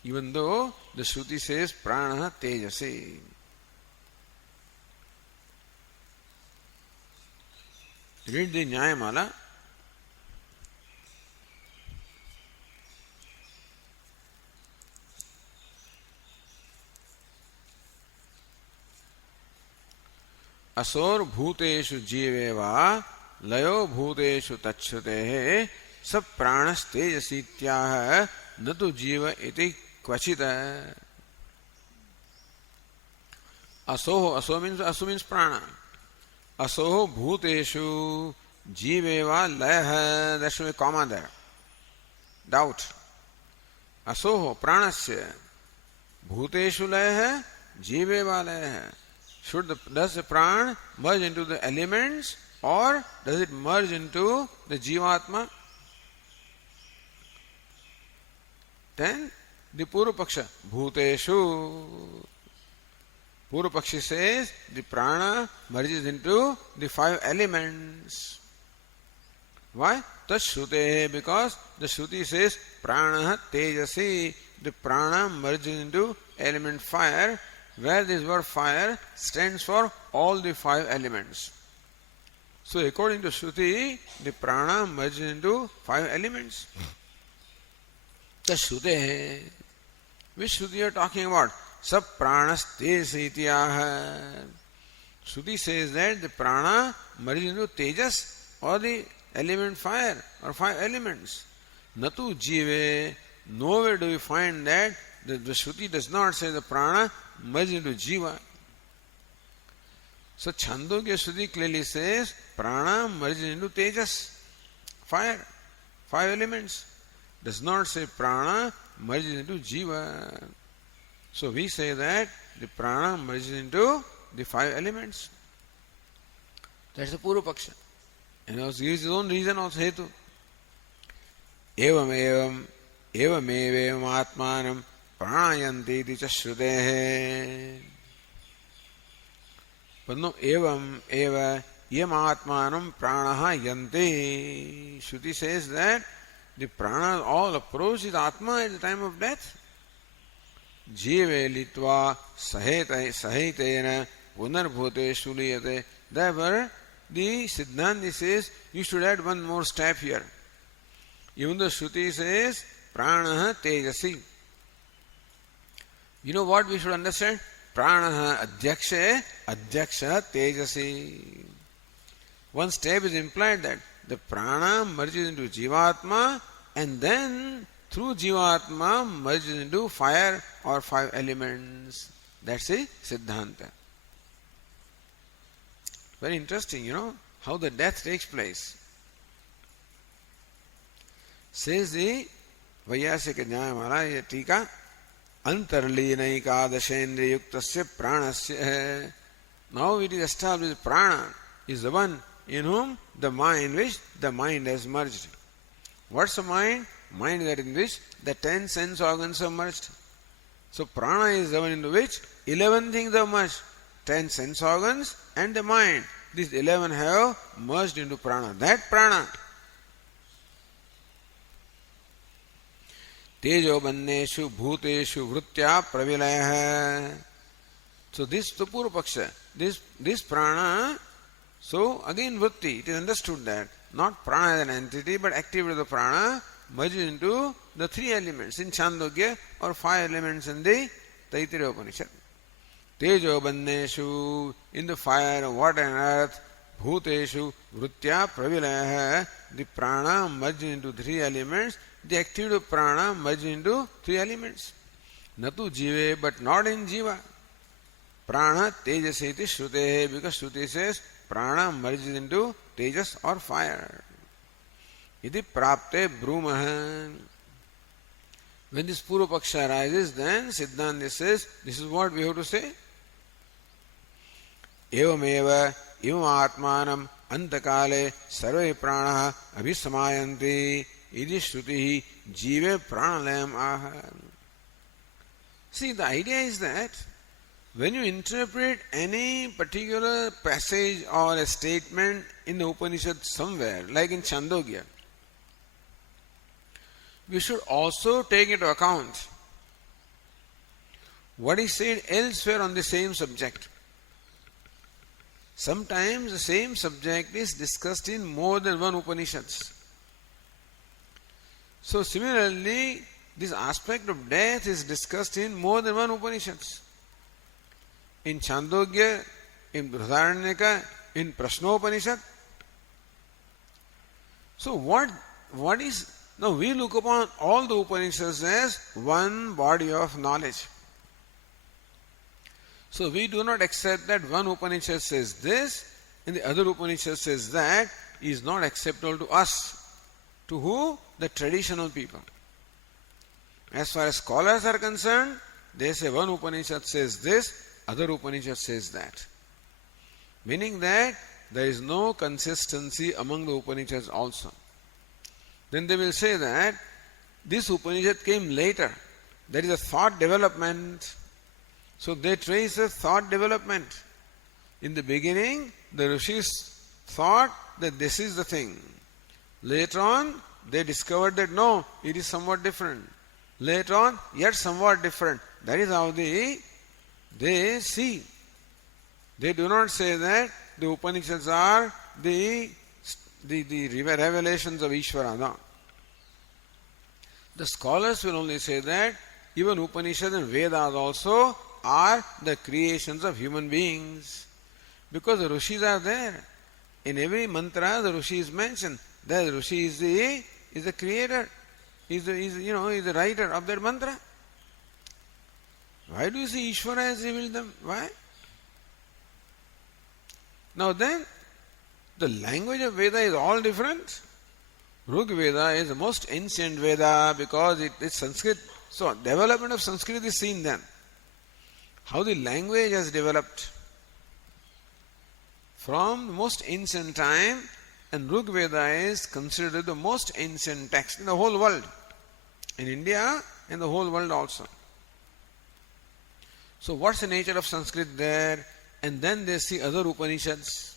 Even though the Shruti says prana tejasi. Read the Nyayamala. असोर भूतेषु जीवेवा लयो भूतेषु तच्छ्रुतेः स प्राणस्तेजसीत्याह न तु जीव इति क्वचित्. असो means prana. Asoho bhuteshu jiveva layah. There should be a comma there. Doubt. Asoho pranasya bhuteshu layah jiveva layah. Does the prana merge into the elements or does it merge into the jivatma? Then the Purva Paksha bhuteshu. Purva Pakshi says the prana merges into the 5 elements. Why? Tashrute, because the Shruti says prana tejasi. The prana merges into element fire, where this word fire stands for all the 5 elements. So according to Shruti, the prana merges into 5 elements. Tashrute. Which Shruti you are talking about? Sab pranas tejas. Shruti says that the prana merges into tejas or the element fire or 5 elements. Natu jive. Nowhere do we find that the Shruti does not say the prana merges into jiva. So Chhandogya Shruti clearly says prana merges into tejas, fire, 5 elements. Does not say prana merges into jiva. So we say that the prana merges into the 5 elements. That's the Purva Paksha. And he also gives his own reason also, hetu. Evam atmanam pranayanti iti cha shrutehe. But no, evam yam atmanam pranaha yanti. Shruti says that the prana all approach his atma at the time of death. Jive litva sahitena punarbhuteshu liyate. Therefore, the Siddhanti says you should add one more step here. Even though Shruti says prana tejasi. You know what we should understand? Prana adhyaksha tejasi. One step is implied that the prana merges into jivatma and then through jivatma merges into fire or 5 elements. That's a Siddhanta. Very interesting, how the death takes place. Says the Vaiyasika Nyayamala Tika, Antarlinaikadashendriya yuktasya pranasya. Now it is established prana is the one in whom the mind has merged. What's the mind? Mind that in which the 10 sense organs are merged. So prana is the one into which 11 things are merged. 10 sense organs and the mind. These 11 have merged into prana. That prana. Tejo banneshu bhuteshu vritya pravilayah. So this is the Purva Paksha. This prana, so again vritti, it is understood that not prana as an entity but activity of the prana merges into the 3 elements in Chhandogya or 5 elements in the Taittiriya Upanishad. Tejo banneshu, in the fire, water and earth, bhuteshu vritya pravilayah, the prana merges into 3 elements. The activity of prana merges into 3 elements. Natu jive, but not in jiva. Prana tejaseti shrutehe, because Shruti says prana merges into tejas or fire. Iti prapte brumaha. When this Purva Paksha arises, then Siddhanta says, this is what we have to say. Evameva ivam atmanam antakale sarve pranaha abhisamayanti iti shruti jive pranalayam aha. See, the idea is that when you interpret any particular passage or a statement in the Upanishad somewhere, like in Chhandogya, we should also take into account what is said elsewhere on the same subject. Sometimes the same subject is discussed in more than one Upanishads. So similarly, this aspect of death is discussed in more than one Upanishads. In Chhandogya, in Brihadaranyaka, in Prashnopanishad. So what is... Now we look upon all the Upanishads as one body of knowledge. So we do not accept that one Upanishad says this and the other Upanishad says that is not acceptable to us. To who? The traditional people. As far as scholars are concerned, they say one Upanishad says this, other Upanishad says that. Meaning that there is no consistency among the Upanishads also. Then they will say that this Upanishad came later. There is a thought development. So they trace a thought development. In the beginning, the rishis thought that this is the thing. Later on, they discovered that no, it is somewhat different. Later on, yet somewhat different. That is how they see. They do not say that the Upanishads are the revelations of Ishvara. No. The scholars will only say that even Upanishads and Vedas also are the creations of human beings. Because the Rishis are there. In every mantra the Rishi is mentioned. The Rishi is the creator. Is the writer of that mantra. Why do you see Ishvara has revealed them? Why? Now then, the language of Veda is all different. Rig Veda is the most ancient Veda because it is Sanskrit. So, development of Sanskrit is seen then. How the language has developed from the most ancient time, and Rig Veda is considered the most ancient text in the whole world. In India and the whole world also. So what's the nature of Sanskrit there? And then they see other Upanishads.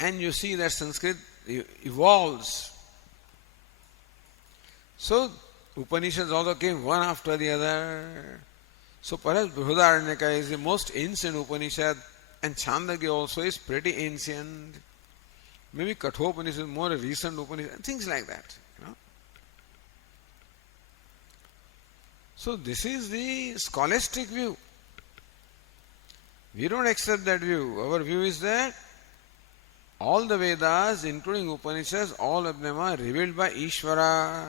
And you see that Sanskrit evolves. So Upanishads also came one after the other. So perhaps Brihadaranyaka is the most ancient Upanishad, and Chhandogya also is pretty ancient. Maybe Kathopanishad is more a recent Upanishad, things like that. So this is the scholastic view. We don't accept that view. Our view is that all the Vedas, including Upanishads, all of them are revealed by Ishvara.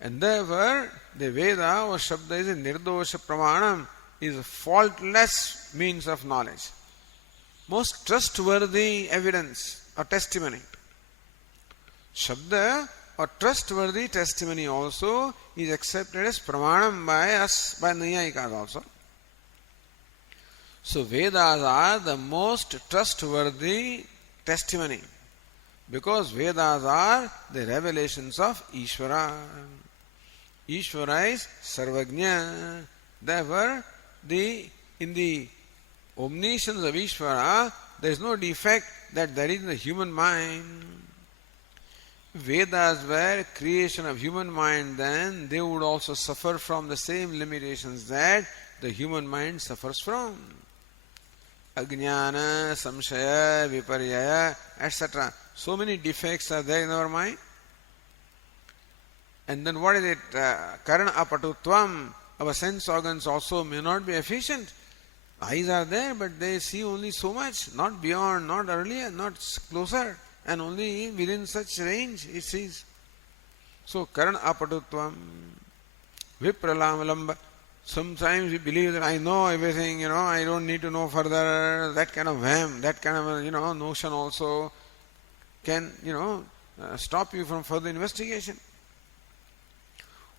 And therefore, the Veda or Shabda is a nirdosha pramanam, is a faultless means of knowledge. Most trustworthy evidence or testimony. Shabda or trustworthy testimony also is accepted as pramanam by us, by Nayayikas also. So Vedas are the most trustworthy testimony because Vedas are the revelations of Ishvara. Ishvara is Sarvajna. Therefore, in the omniscience of Ishvara, there is no defect that there is in the human mind. Vedas were creation of human mind, then they would also suffer from the same limitations that the human mind suffers from. Ajnana, samshaya, viparyaya, etc. So many defects are there in our mind. And then what is it? Karana apatutvam. Our sense organs also may not be efficient. Eyes are there, but they see only so much, not beyond, not earlier, not closer, and only within such range it sees. So, karana apatutvam. Vipralamalamba. Sometimes we believe that I know everything, I don't need to know further. That kind of whim, that kind of, notion also can, stop you from further investigation.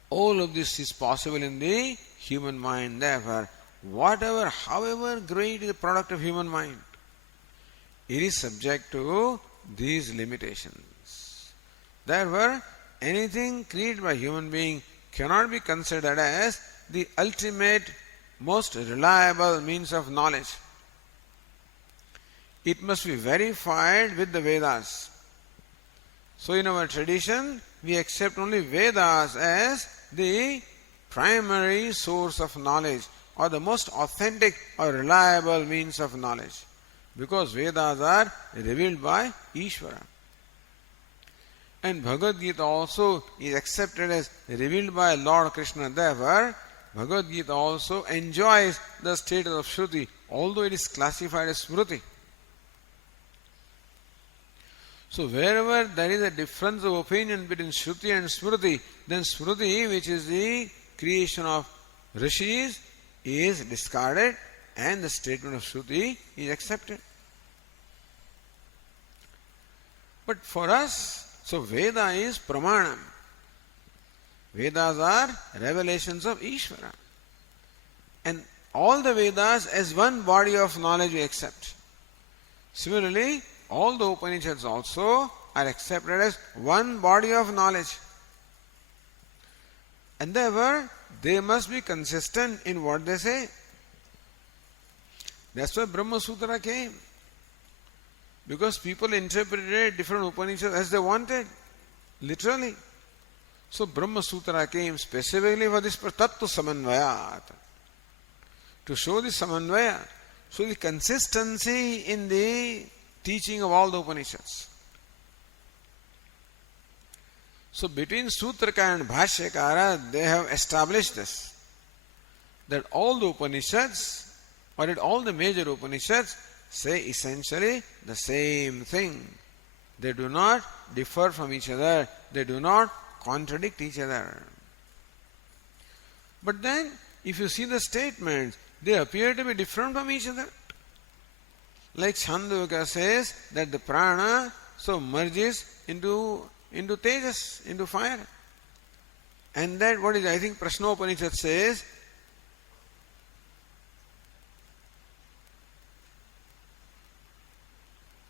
All of this is possible in the human mind. Therefore, whatever, however great is the product of human mind, it is subject to these limitations. Therefore, anything created by human being cannot be considered as the ultimate, most reliable means of knowledge. It must be verified with the Vedas. So in our tradition, we accept only Vedas as the primary source of knowledge or the most authentic or reliable means of knowledge, because Vedas are revealed by Ishvara. And Bhagavad Gita also is accepted as revealed by Lord Krishna. Therefore, Bhagavad Gita also enjoys the status of Shruti, although it is classified as Smriti. So wherever there is a difference of opinion between Shruti and Smriti, then Smriti, which is the creation of Rishis, is discarded and the statement of Shruti is accepted. But for us, so Veda is Pramanam. Vedas are revelations of Ishvara. And all the Vedas as one body of knowledge we accept. Similarly, all the Upanishads also are accepted as one body of knowledge. And therefore, they must be consistent in what they say. That's why Brahma Sutra came. Because people interpreted different Upanishads as they wanted, literally. So Brahma Sutra came specifically for this Tattva Samanvayat, to show the Samanvaya, show the consistency in the teaching of all the Upanishads. So between Sutraka and Bhashyakara, they have established this, that all the Upanishads, or that all the major Upanishads, say essentially the same thing. They do not differ from each other. They do not contradict each other. But then, if you see the statements, they appear to be different from each other. Like Chhandogya says that the prana so merges into tejas, into fire. And that what is, I think Prashnopanishad says,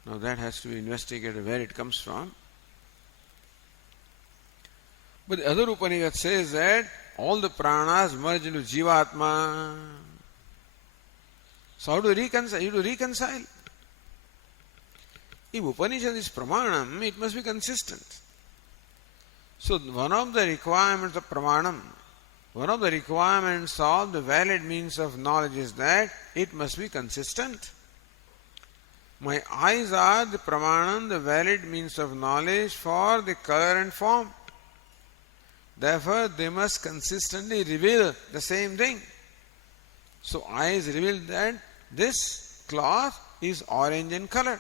now that has to be investigated where it comes from. But the other Upanishad says that all the pranas merge into Jivatma. So how to reconcile? You to reconcile. If Upanishad is Pramanam, it must be consistent. So one of the requirements of Pramanam, one of the requirements of the valid means of knowledge is that it must be consistent. My eyes are the Pramanam, the valid means of knowledge for the color and form. Therefore, they must consistently reveal the same thing. So eyes reveal that this cloth is orange in color.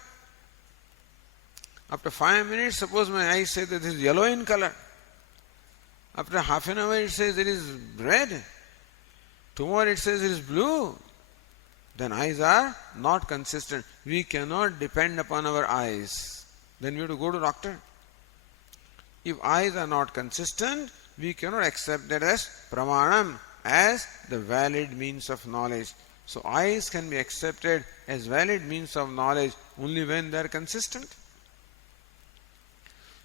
After 5 minutes, suppose my eyes say that this is yellow in color. After half an hour, it says it is red. Tomorrow it says it is blue. Then eyes are not consistent. We cannot depend upon our eyes. Then we have to go to doctor. If eyes are not consistent, we cannot accept that as pramanam, as the valid means of knowledge. So eyes can be accepted as valid means of knowledge only when they are consistent.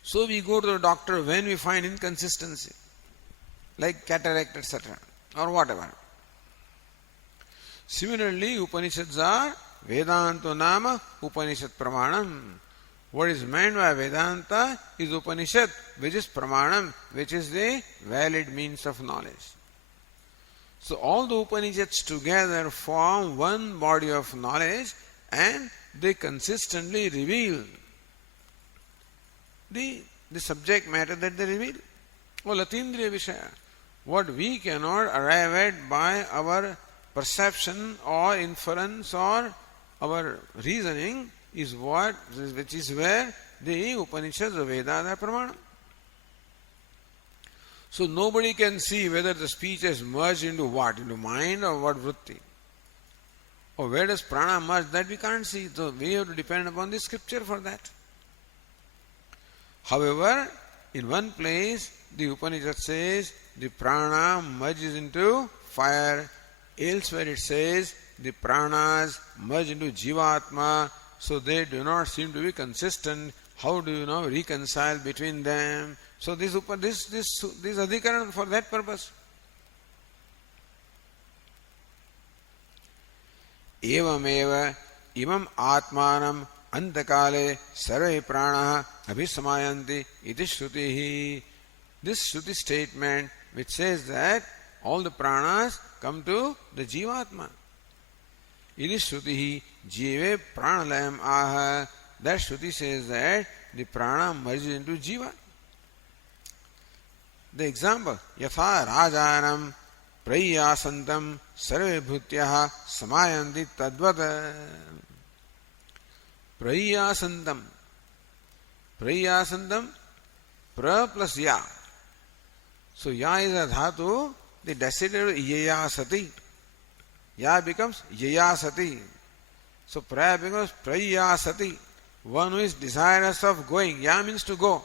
So we go to the doctor when we find inconsistency, like cataract, etc., or whatever. Similarly, Upanishads are Vedanto Nama Upanishad Pramanam. What is meant by Vedanta is Upanishad, which is Pramanam, which is the valid means of knowledge. So all the Upanishads together form one body of knowledge and they consistently reveal the subject matter that they reveal. Or Latindriya Vishaya. What we cannot arrive at by our perception or inference or our reasoning is which is where the Upanishads or Vedas are Pramanam. So nobody can see whether the speech has merged into what? Into mind or what vritti? Or where does prana merge? That we can't see. So we have to depend upon the scripture for that. However, in one place the Upanishad says the prana merges into fire. Elsewhere it says the pranas merge into jivatma. So they do not seem to be consistent. How do you now reconcile between them? So this adhikaran for that purpose. Evamev imam atmanam antakale sarve pranaha abhisamayanti iti shrutihi. This shruti statement which says that all the pranas come to the jivatma. Iti shrutihi jive pranalayam aha. That shruti says that the prana merges into jiva. The example, yatha rajanam prayasantam sarve bhutyah samayanti tadvat. Prayasantam. Prayasantam, pra plus ya. So ya is a dhatu, the decided yaya sati. Ya becomes yaya sati. So praya becomes praya sati. One who is desirous of going. Ya means to go.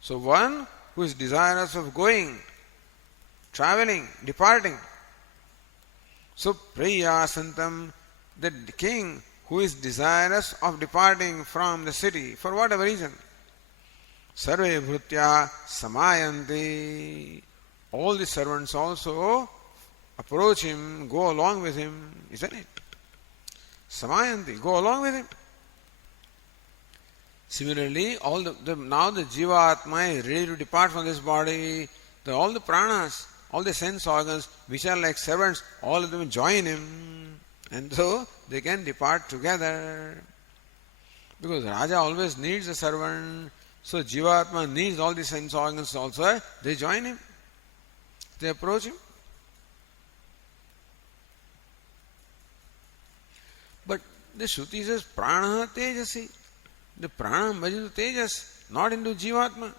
So one who is desirous of going, traveling, departing. So prayasantam, the king who is desirous of departing from the city for whatever reason. Sarve bhrutya samayanti. All the servants also approach him, go along with him, isn't it? Samayanti, go along with him. Similarly, now the jiva atma is ready to depart from this body. All the pranas, all the sense organs, which are like servants, all of them join him. And so they can depart together. Because Raja always needs a servant. So Jivatma needs all the sense organs also. They join him. They approach him. But the Shruti says prana tejasi. The prana merges into tejas, not into Jivatma.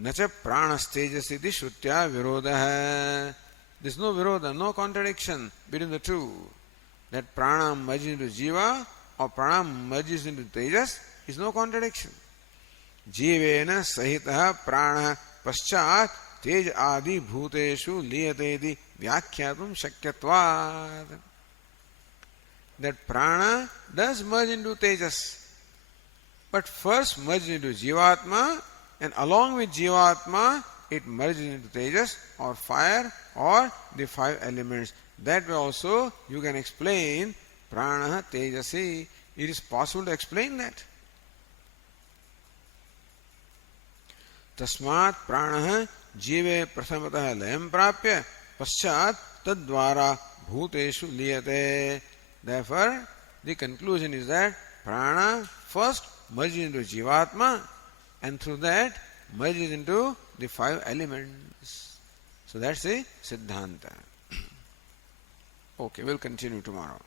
Nacha pranas tejasi di Shrutya virodha. There is no virodha, no contradiction between the two. That prana merges into jiva or prana merges into tejas is no contradiction. Jivena sahita prana paschat tej adi bhuteshu liyatedi vyakhyatum shakyatvad. That prana does merge into tejas, but first merges into jivatma, and along with jivatma it merges into tejas or fire or the five elements. That way also you can explain prana tejasi. It is possible to explain that. Tasmat prana jive prasamatah layam prapya paschat tadvara bhuteshu liyate. Therefore, the conclusion is that prana first merges into jivatma and through that merges into the five elements. So that's a siddhanta. Okay, we'll continue tomorrow.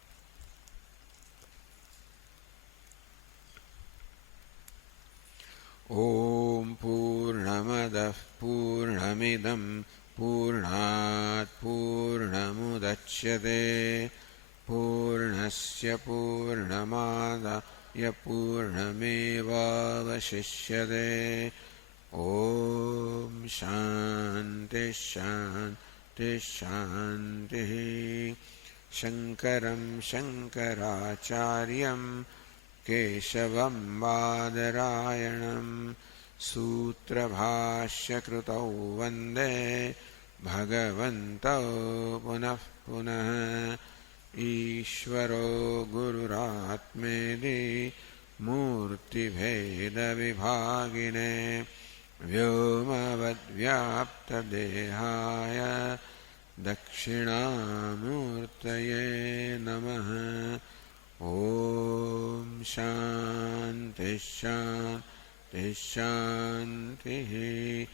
Om Purnamadah Purnamidam Purnat Purnamudachyate Purnasya Purnamadaya Purnamevavashishyate. Om Shanti Shanti Shanti. Shankaram Shankaracharyam Keshavam Badarayanam Sutra Bhashya Krutau Vande Bhagavantau Punah Punah. Ishvaro Gururatmedi Murti Bheda Vibhagine Vyomavad Vyapta Dehaya Dakshinamurtaye Namaha. Om Shanti Shanti Shanti.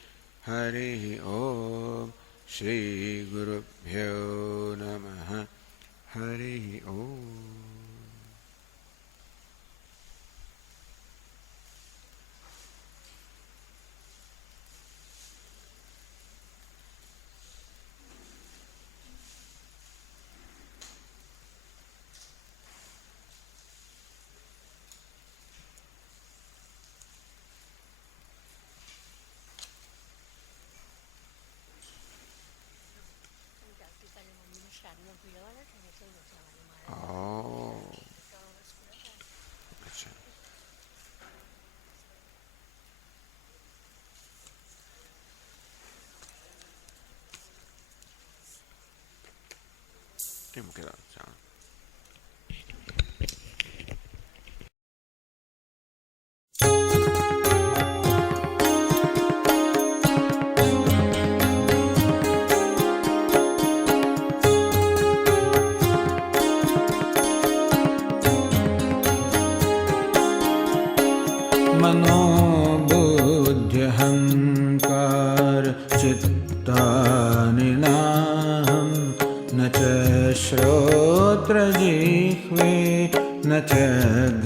Hari Om. Shri Gurubhyo Namaha. Hari Om. मनोबुद्ध्यहङ्कार चित्तानि नाहं न च श्रोत्रजिह्वे न च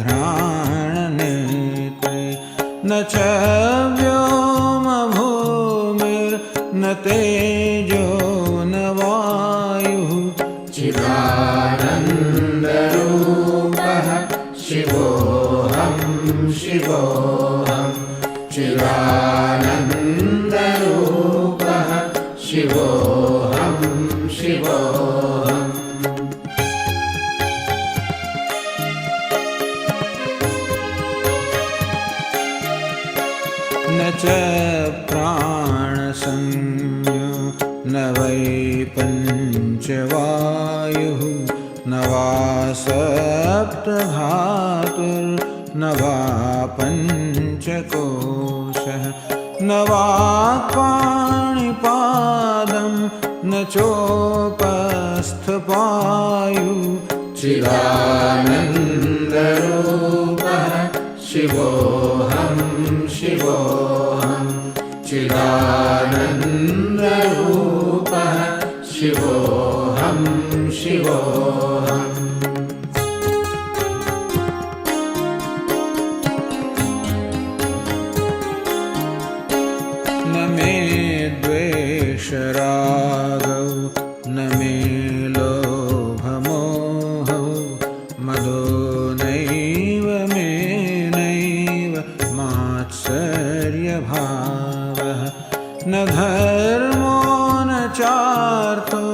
घ्राणनेत्रे न च व्योमभूमिर्न तेजो न वायुः चिदानन्दरूपः शिवोऽहं शिवोऽहं चिदानन्दरूपः शिवोऽहं शिवोऽहम् न च प्राणसंज्ञो न वै पञ्चवायुः न वा सप्तधातुर्न वा पञ्चकोशः न वा पाणिपादं न चोपस्थपायुः चिदानन्दरूपः शिवोऽहं शिवोऽहं चिदानन्दरूपः शिवोऽहं शिवोऽहम् न मे द्वेषरागौ न मे लोभमोहौ मदो नैव मे नैव मात्सर्यभावः न धर्मो न चार्थो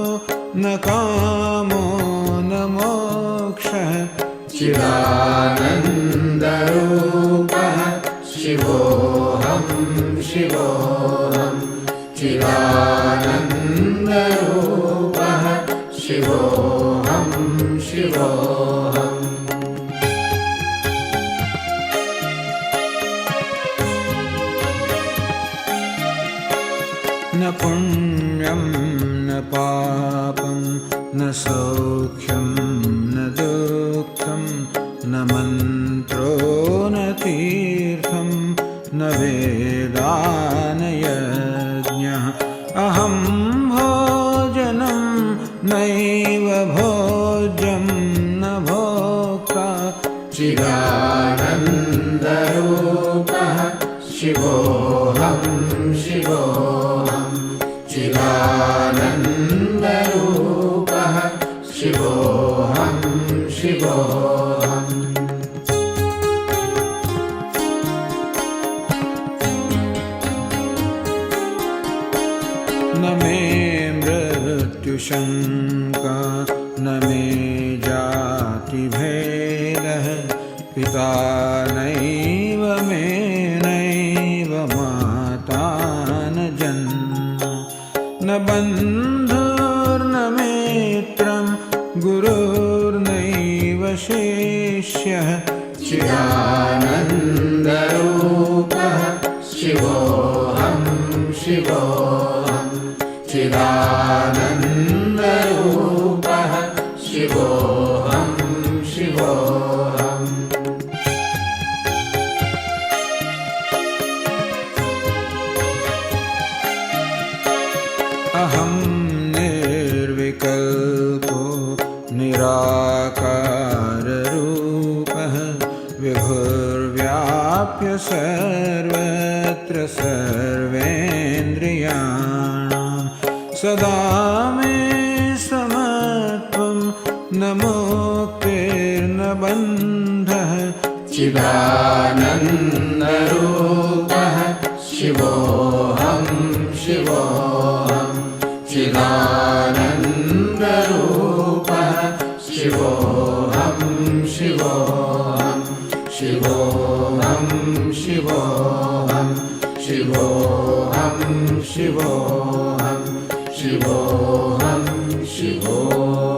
न कामो न मोक्षः चिदानन्दरूपः शिवोऽहं शिवोऽहं चिदानन्दरूपः शिवोऽहं शिवोऽहम् न पुण्यं न पापं न सौख्यं न दुःखं न मन्त्रो न तीर्थं न वेदा न यज्ञः अहं भोजनं नैव भोज्यं न भोक्ता चिदानन्दरूपः शिवोऽहं शिवोऽहं चिदानन्दरूपः शिवोऽहं शिवोऽहम् न मे मृत्युशङ्का न मे जातिभेदः पिता नैव मे नैव माता न जन्म न बन्धुर्न मित्रं गुरुर्नैव शिष्यः चिदानन्दरूपः शिवोऽहं शिवोऽहं चिदानन्दरूपः शिवोऽहं शिवोऽहम् अहं निर्विकल्पो निराकाररूपः विभुर्व्याप्य सर्वत्र सर्वेन्द्रियाणां सदा मे समत्वं न मुक्तिर्न बन्धः चिदानन्दरूपः शिवोऽहं शिवोऽहं चिदानन्दरूपः शिवोऽहं शिवोऽहं शिवोऽहं शिवोऽहं शिवोऽहं शिवोऽहं शिवोऽहं शिवोऽहम्